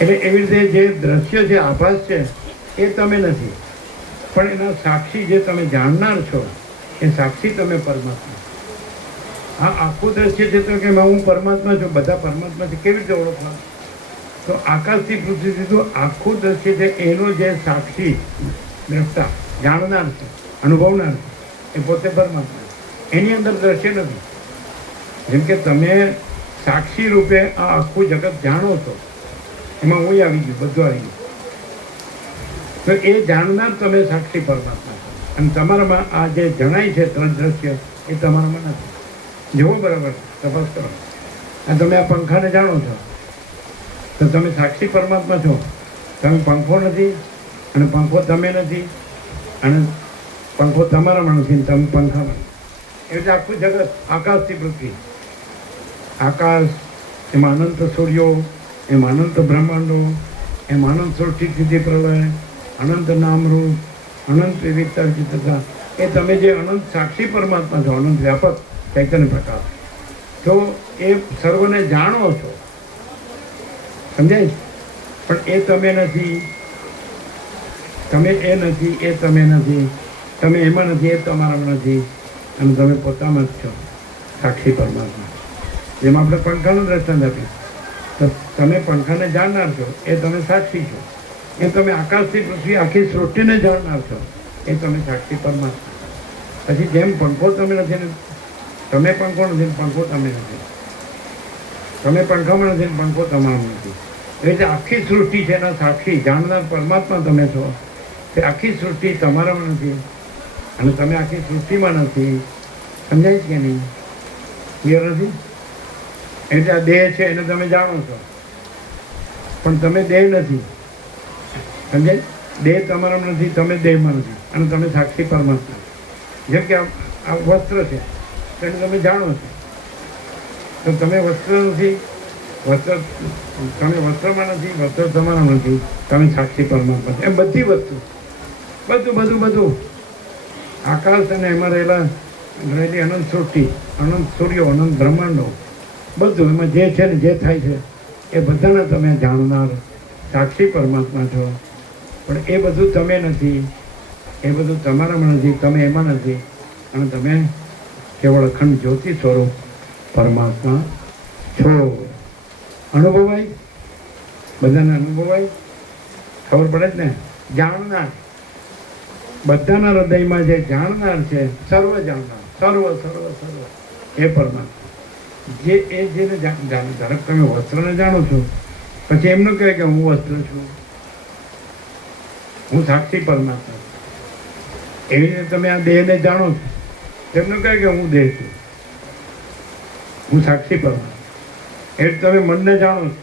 એટલે એવી રીતે જે દ્રશ્ય છે, આભાસ છે, એ તમે નથી, પણ એના સાક્ષી જે તમે જાણનાર છો એ સાક્ષી તમે પરમાત્મા. હા, આખું દ્રશ્ય છે તો કે હું પરમાત્મા છું, બધા પરમાત્મા છે, કેવી રીતે ઓળખવા? તો આકાશથી પૃથ્વી સુધી આખું દ્રશ્ય છે એનો જે સાક્ષી દ્રષ્ટા જાણનાર છે, અનુભવનાર છે, એ પોતે પરમાત્મા. એની અંદર દ્રશ્ય નથી. જેમ કે તમે સાક્ષી રૂપે આ આખું જગત જાણો છો, એમાં હું આવી ગયું, બધું આવી ગયું, તો એ જાણનાર તમે સાક્ષી પરમાત્મા છો. અને તમારામાં આ જે જણાય છે ત્રણ દ્રશ્ય એ તમારામાં નથી. જુઓ બરાબર, તપાસ કરો. અને તમે આ પંખાને જાણો છો તો તમે સાક્ષી પરમાત્મા છો. તમે પંખો નથી, અને પંખો તમે નથી, અને પંખો તમારામાં નથી, અને તમે પંખામાં. એટલે આખું જગત આકાશથી પૃથ્વી, આકાશ એમાં અનંત સૂર્યો, એમાં અનંત બ્રહ્માંડો, એમાં અનંત સૃષ્ટિ સ્થિતિ પ્રલય, અનંત નામરૂપ, અનંત વિવિધતા વિચિત્રતા, એ તમે જે અનંત સાક્ષી પરમાત્મા છો, અનંત વ્યાપક ચૈતન્ય પ્રકાશ, તો એ સર્વને જાણો છો. સમજાય? પણ એ તમે નથી, તમે એ નથી, એ તમે નથી, તમે એમાં નથી, એ તમારામાં નથી, અને તમે પોતામાં જ છો, સાક્ષી પરમાત્મા. જેમ આપણે પંખાનું દ્રષ્ટાંત આપ્યું, તો તમે પંખાને જાણનાર છો, એ તમે સાક્ષી છો. એ તમે આકાશથી પૃથ્વી આખી સૃષ્ટિને જાણનાર છો, એ તમે સાક્ષી પરમાત્મા. પછી જેમ પંખો તમે નથી ને તમે પંખો નથી ને પંખો તમે નથી, તમે પંખામાં નથી ને પંખો તમારામાં નથી. એટલે આખી સૃષ્ટિ છે એના સાક્ષી જાણનાર પરમાત્મા તમે છો. તે આખી સૃષ્ટિ તમારામાં નથી, અને તમે આખી સૃષ્ટિમાં નથી. સમજાય છે કે નહીં? ક્લિયર નથી? એટલે આ દેહ છે એને તમે જાણો છો, પણ તમે દેહ નથી. સમજાય? દેહ તમારામાં નથી, તમે દેહમાં નથી, અને તમે સાક્ષી પરમાત્મા. જેમ કે આ વસ્ત્ર છે તેને તમે જાણો છો, તો તમે વસ્ત્ર નથી, વસ્ત્ર તમે વસ્ત્રમાં નથી, વસ્ત્ર તમારામાં નથી, તમે સાક્ષી પરમાત્મા. એમ બધી વસ્તુ, બધું આકાશ અને એમાં રહેલી અનંત સૃષ્ટિ, અનંત સૂર્યો, અનંત બ્રહ્માંડો, બધું એમાં જે છે ને જે થાય છે એ બધાને તમે જાણનાર સાક્ષી પરમાત્મા છો. પણ એ બધું તમે નથી, એ બધું તમારામાં નથી, તમે એમાં નથી, અને તમે કેવળ અખંડ જ્યોતિ સ્વરૂપ પરમાત્મા છો. અનુભવાય? બધાને અનુભવાય? ખબર પડે જ ને? જાણનાર, બધાના હૃદયમાં જે જાણનાર છે, સર્વ જાણનાર, સર્વ એ પરમાત્મા. જે એ જેને ધારો તમે વસ્ત્રને જાણો છો, પછી એમનું કહે કે હું વસ્ત્ર છું, હું સાક્ષી પરમાત્મા. એવી રીતે તમે આ દેહને જાણો છો, તેમનું કહે કે હું દેહ છું, હું સાક્ષી પરમાત્મા. એટલે તમે મનને જાણો છો,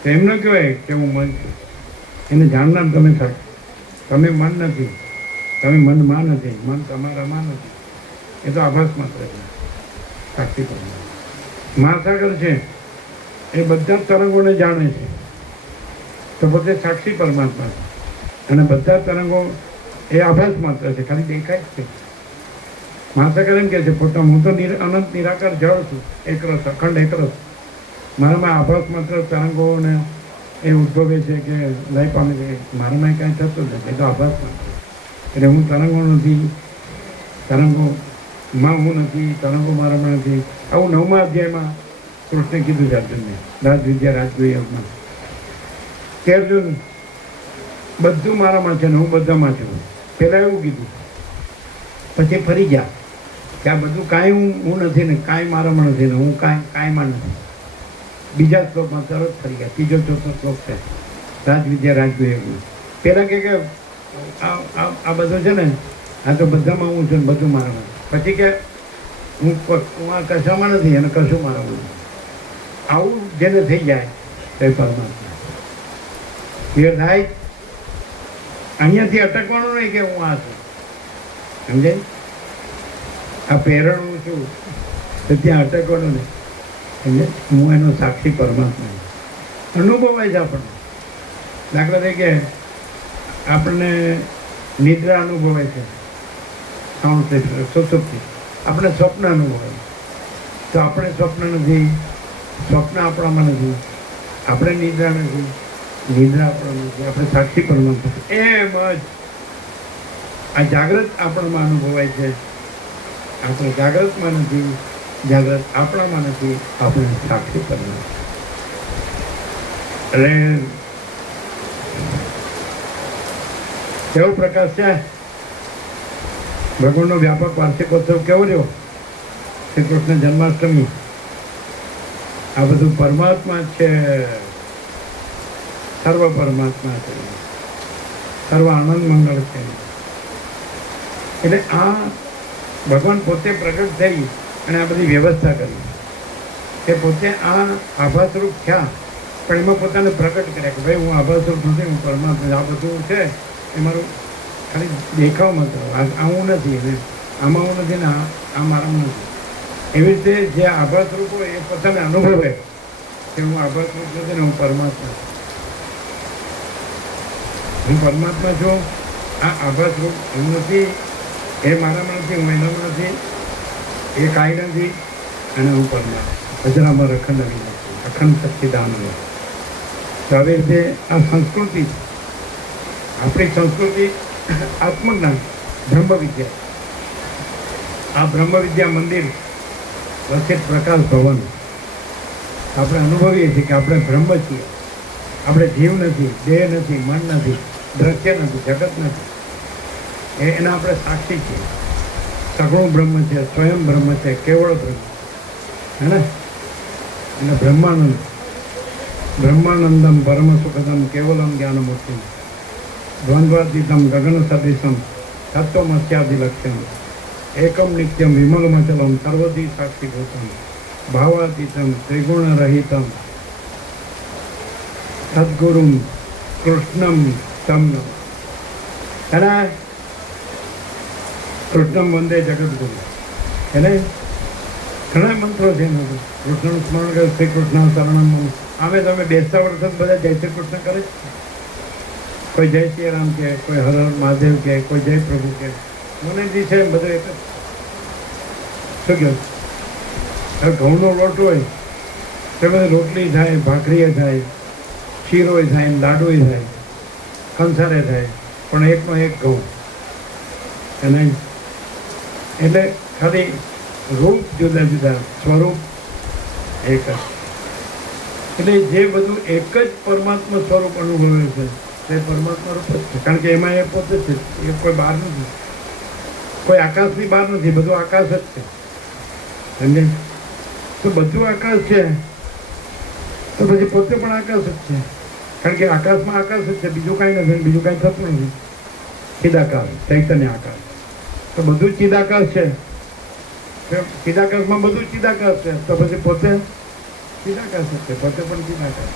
તો એમને કહેવાય કે હું મન છું. એને જાણનાર તમે સાક્ષી. તમે મન નથી, તમે મનમાં નથી, મન તમારામાં નથી, એ તો આભાસ માત્ર છે. સાક્ષી પરમાત્મા મહાસાગર છે, એ બધા તરંગોને જાણે છે, તો પોતે સાક્ષી પરમાત્મા છે. અને બધા તરંગો એ આભાસ માત્ર છે, ખાલી દેખાય જ છે. માતાકર એમ કહે છે પોતા હું તો અનંત નિરાકાર જળ છું, એકરસ અખંડ એકરસ. મારામાં આભાસ માત્ર તરંગોને એ ઉદ્ભવે છે કે લય પામે છે, મારામાં કાંઈ થતું નથી, એ તો આભાસ માત્ર. એટલે હું તરંગો નથી, તરંગોમાં હું નથી, તરંગો મારામાં નથી. આવું 9મા અધ્યાયમાં કૃષ્ણે કીધું છે અર્જુનને, રાજવિદ્યા રાજગુહ્યમાં કે અર્જુન બધું મારામાં છે ને હું બધામાં છું. પહેલાં એવું કીધું, પછી ફરી જા કે આ બધું કાંઈ હું નથી ને કાંઈ મારામાં નથી ને હું કાંઈમાં નથી. બીજા શ્લોકમાં તરત ફરી ગયા. ત્રીજો ચોથો શ્લોક છે રાજવિદ્યા રાજગુહ્યમાં. પહેલાં કે આ બધું છે ને આ તો બધામાં હું છું ને બધું મારામાં. પછી કે હું આ કશામાં નથી અને કશું મારામાં નથી. આવું જેને થઈ જાય તો એ પરમાત્મા ક્લિયર થાય. અહીંયાથી અટકવાનું નહીં કે હું આ છું, સમજાય? આ પ્રેરણ હું છું તો ત્યાં અટકવાનું નહીં, સમજાય? હું એનો સાક્ષી પરમાત્મા અનુભવાય છે આપણને. દાખલા તરીકે આપણને નિદ્રા અનુભવાય છે, સુસુપ્તિ. આપણે સ્વપ્ન અનુભવાય તો આપણે સ્વપ્ન નથી, સ્વપ્ન આપણામાં નથી, આપણે નિદ્રા નથી, નિદ્રા આપણા નથી, આપણે સાક્ષી પરમાત્મા. એમ જ આ જાગ્રત આપણામાં અનુભવાય છે. આપણે જાગ્રતમાં નથી, જાગ્રત આપણામાં નથી, આપણે સાક્ષી પરમાત્મા. એટલે કેવો પ્રકાશ છે ભગવાનનો વ્યાપક વાર્ષિકોત્સવ કેવો રહ્યો? શ્રી કૃષ્ણ જન્માષ્ટમી. આ બધું પરમાત્મા છે, સર્વ પરમાત્મા છે, સર્વ આનંદ મંગળ છે. એટલે આ ભગવાન પોતે પ્રગટ થઈ અને આ બધી વ્યવસ્થા કરી. કે પોતે આ આભાસરૂપ થયા પણ એમાં પોતાને પ્રગટ કર્યા કે ભાઈ હું આભાસરૂપ નથી, હું પરમાત્મા. આ બધું છે એ મારું ખાલી દેખાવ માત્ર, આ હું નથી, આમાં હું નથી ને આ મારામાં નથી. એવી રીતે જે આભાસરૂપ હોય એ પોતાને અનુભવે કે હું આભાસરૂપ નથી ને હું પરમાત્મા છું. હું પરમાત્મા છું. આ આભાસરૂપ હું નથી, એ મારામાં નથી, હું એનામાં નથી, એ કાંઈ નથી અને હું પરમાત્મા અજરામાં અખંડ અવિનાશી, અખંડ સચ્ચિદાનંદ. તો આવી રીતે આ સંસ્કૃતિ, આપણી સંસ્કૃતિ આત્મજ્ઞાન, બ્રહ્મવિદ્યા. આ બ્રહ્મવિદ્યા મંદિર વચ્ચે પ્રકાશ ભવન. આપણે અનુભવીએ છીએ કે આપણે બ્રહ્મ છીએ, આપણે જીવ નથી, દેહ નથી, મન નથી, દ્રશ્ય નથી, જગત નથી. એના આપણે સાક્ષી છીએ. સગુણ બ્રહ્મ છે, સ્વયં બ્રહ્મ છે, કેવળ બ્રહ્મ, હે ને? એટલે બ્રહ્માનંદમ પરમ સુખદમ કેવલમ જ્ઞાનમૂર્તિ દ્વંદ્વાતીતમ ગગન સદૃશમ તત્વમસ્યાદિલક્ષ્યમ એકમ નિત્યમ વિમલમચલમ સર્વધી સાક્ષીભૂતમ ભાવાતીતમ ત્રિગુણરહિતમ સદ્ગુરુમ કૃષ્ણમ તમ નમઃ. એના કૃષ્ણમ વંદે જગદગુરુ. એને ઘણા મંત્રો છે એનો. કૃષ્ણનું સ્મરણ કરે, શ્રી કૃષ્ણ શરણમ. આમે તમે બેસતા વર્ષ બધા જય શ્રી કૃષ્ણ કરે છે. કોઈ જય શ્રી રામ કે, કોઈ હર હર મહાદેવ કે, કોઈ જય પ્રભુ કે. મને જે છે એમ બધું એક જ. શું કહ્યું? હવે ઘઉંનો લોટ હોય તો બધી રોટલી થાય, ભાખરીએ થાય, શીરોય થાય, લાડુય થાય, કંસારે થાય, પણ એકનો એક ઘઉં. અને એટલે ખાલી રૂપ જુદા જુદા, સ્વરૂપ એક જ. એટલે જે બધું એક જ પરમાત્મા સ્વરૂપ અનુભવે છે તે પરમાત્મા રૂપ જ છે. કારણ કે એમાં એ પોતે છે, એ કોઈ બહાર નથી, કોઈ આકાશની બહાર નથી, બધું આકાશ જ છે. સમજે? તો બધું આકાશ છે તો પછી પોતે પણ આકાશ જ છે. કારણ કે આકાશમાં આકાશ જ છે, બીજું કાંઈ નથી, બીજું કાંઈ થતું નથી. ચિદાકાશ, ચૈતન્ય આકાશ. તો બધું ચિદાકાશ છે. ચિદાકાશમાં બધું ચિદાકાશ છે, તો પછી પોતે ચિદાકાશ છે, પોતે પણ ચિદાકાશ,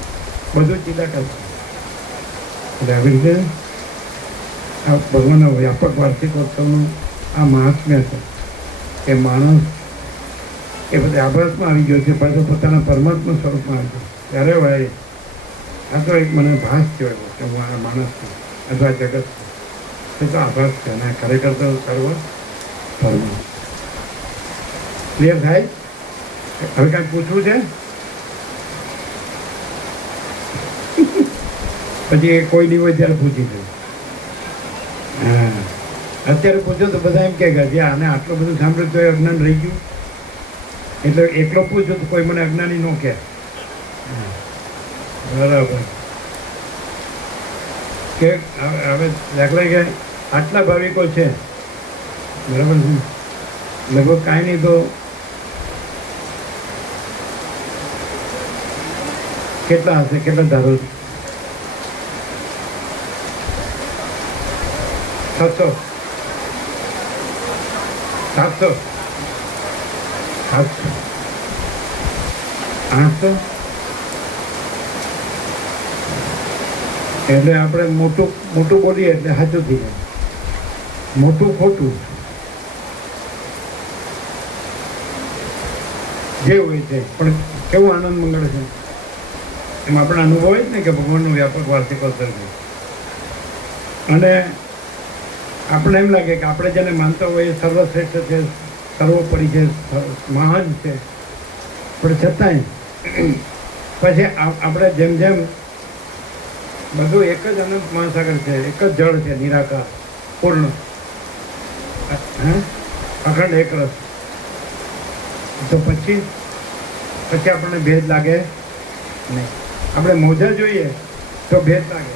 બધું ચિદાકાશ છે. એટલે આવી રીતે આ ભગવાનના વ્યાપક વાર્ષિકોત્સવનું આ મહાત્મ્ય છે કે માણસ એ બધે આભાસમાં આવી ગયો છે, પાછો પોતાના પરમાત્મા સ્વરૂપમાં આવી ગયો. ત્યારે ભાઈ આ તો એક મને ભાસ થયો કે હું આ માણસ છું. અથવા જગત છે એ તો આભાસ છે અને ખરેખર તો સર્વ ધર્મ. ક્લિયર થાય? હવે કાંઈ પૂછવું છે? પછી એ કોઈ નહીં હોય ત્યારે પૂછી લે. હા, અત્યારે પૂછો તો બધા એમ કે આને આટલું બધું સાંભળ્યું તો એ અજ્ઞાન રહી ગયું. એટલે એકલો પૂછો તો કોઈ મને અજ્ઞાની ન કહે. બરાબર. કે હવે દાખલા કે આટલા ભાવિકો છે, બરાબર છે, લગભગ કાંઈ નહીં તો કેટલા હશે? કેટલા ધારો? 600, 700, 800, 800. એટલે આપણે મોટું મોટું બોલીએ એટલે સાચું થઈ જાય, મોટું ખોટું જે હોય છે. પણ કેવું આનંદ મંગળ છે એમ આપણે અનુભવ જ ને કે ભગવાનનું વ્યાપક વાર્ષિકોત્સવ છે. અને આપણે એમ લાગે કે આપણે જેને માનતા હોય એ સર્વશ્રેષ્ઠ છે, સર્વોપરી છે, મહાન છે. પણ છતાંય પછી આપણે જેમ જેમ બધું એક જ અનંત મહાસાગર છે, એક જ જળ છે, નિરાકાર પૂર્ણ, અખંડ એક રસ. તો પછી આપણને ભેદ લાગે નહીં. આપણે મોજા જોઈએ તો ભેદ લાગે,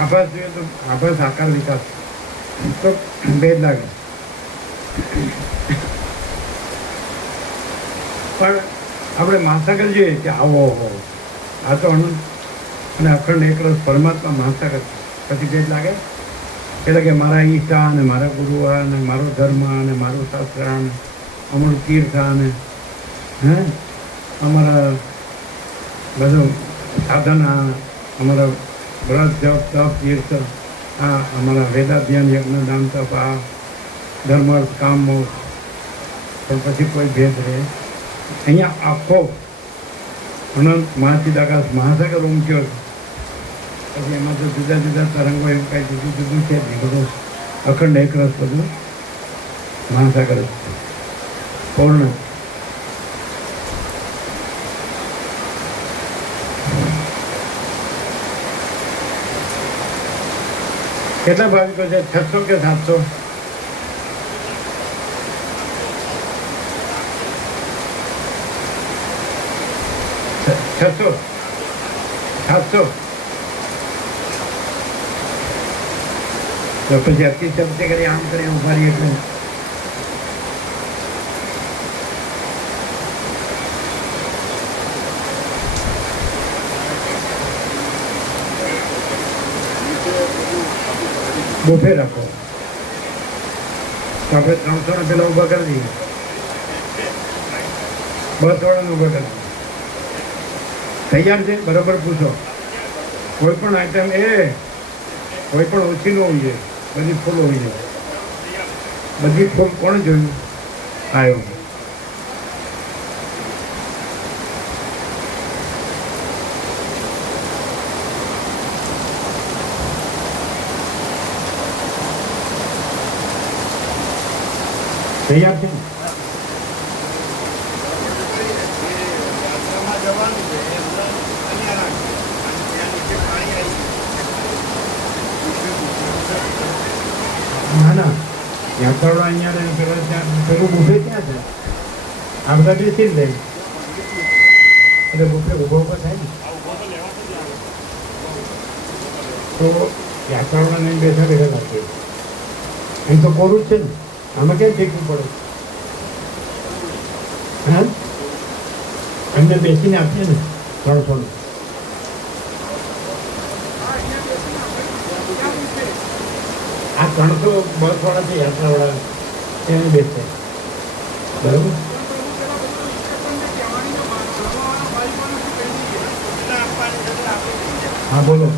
આભાસ જોઈએ તો આભાસ આકાર વિકાસ તો ભેદ લાગે. પણ આપણે મહાસાગર જોઈએ કે આવો આ તો અનંત અને અખંડ એક રસ પરમાત્મા મહાસાગર, પછી ભેદ લાગે. એટલે કે મારા ઈષ્ટા અને મારા ગુરુ અને મારો ધર્મ અને મારું શાસ્ત્ર અને અમારું તીર્થ અને અમારા બધું સાધના, અમારા વ્રત જપ તપ તીર્થ, આ અમારા વેદાધ્યન યજ્ઞ દાન તપ, આ ધર્મ અર્થ કામ મોક્ષ. પણ પછી કોઈ ભેદ રહે અહીંયા. આખો અનંત મહાચિદાકાશ મહાસાગર ઉમટ્યો છે. પછી એમાં તો જુદા જુદા તરંગો એમ કાંઈ જુદું જુદું છે જ નહીં. બધું અખંડ એક રસ, બધું મહાસાગર જ છે, પૂર્ણ. કેટલા ભાવિકો છે? 600 કે 700? 600, 700. તો પછી અતિ શબ્દ કરી આમ કરી ઉભા રહી એટલે બુફે રાખો. તો આપણે 300 પેલા ઉભા કરી દઈએ, 200 વાળાને ઉભા કરી દઈએ. તૈયાર છે? બરાબર પૂછો. કોઈ પણ આઈટમ કોઈ પણ ઓછી ન હોવી જોઈએ, બધી ફૂલ હોવી જોઈએ. બધી ફૂલ કોણ જોયું? આવ્યું. તૈયાર છે? ના ના, યાત્રાળુ અહીંયા રહે, પેલા ત્યાં પેલું બુફે ક્યાં છે? આ બધા બેસી જ લે એટલે બુફે ઉભો ઉભો થાય ને. તો યાત્રાળુના નહીં બેઠા બેઠા લાગે. અહીં તો કોરું જ છે ને, આમાં ક્યાં શીખવું પડે? હા, એમને બેસીને આપીએ ને 300. આ 300 બસવાળા છે, યાત્રાવાળા એને બેસશે. બરાબર? હા બોલો.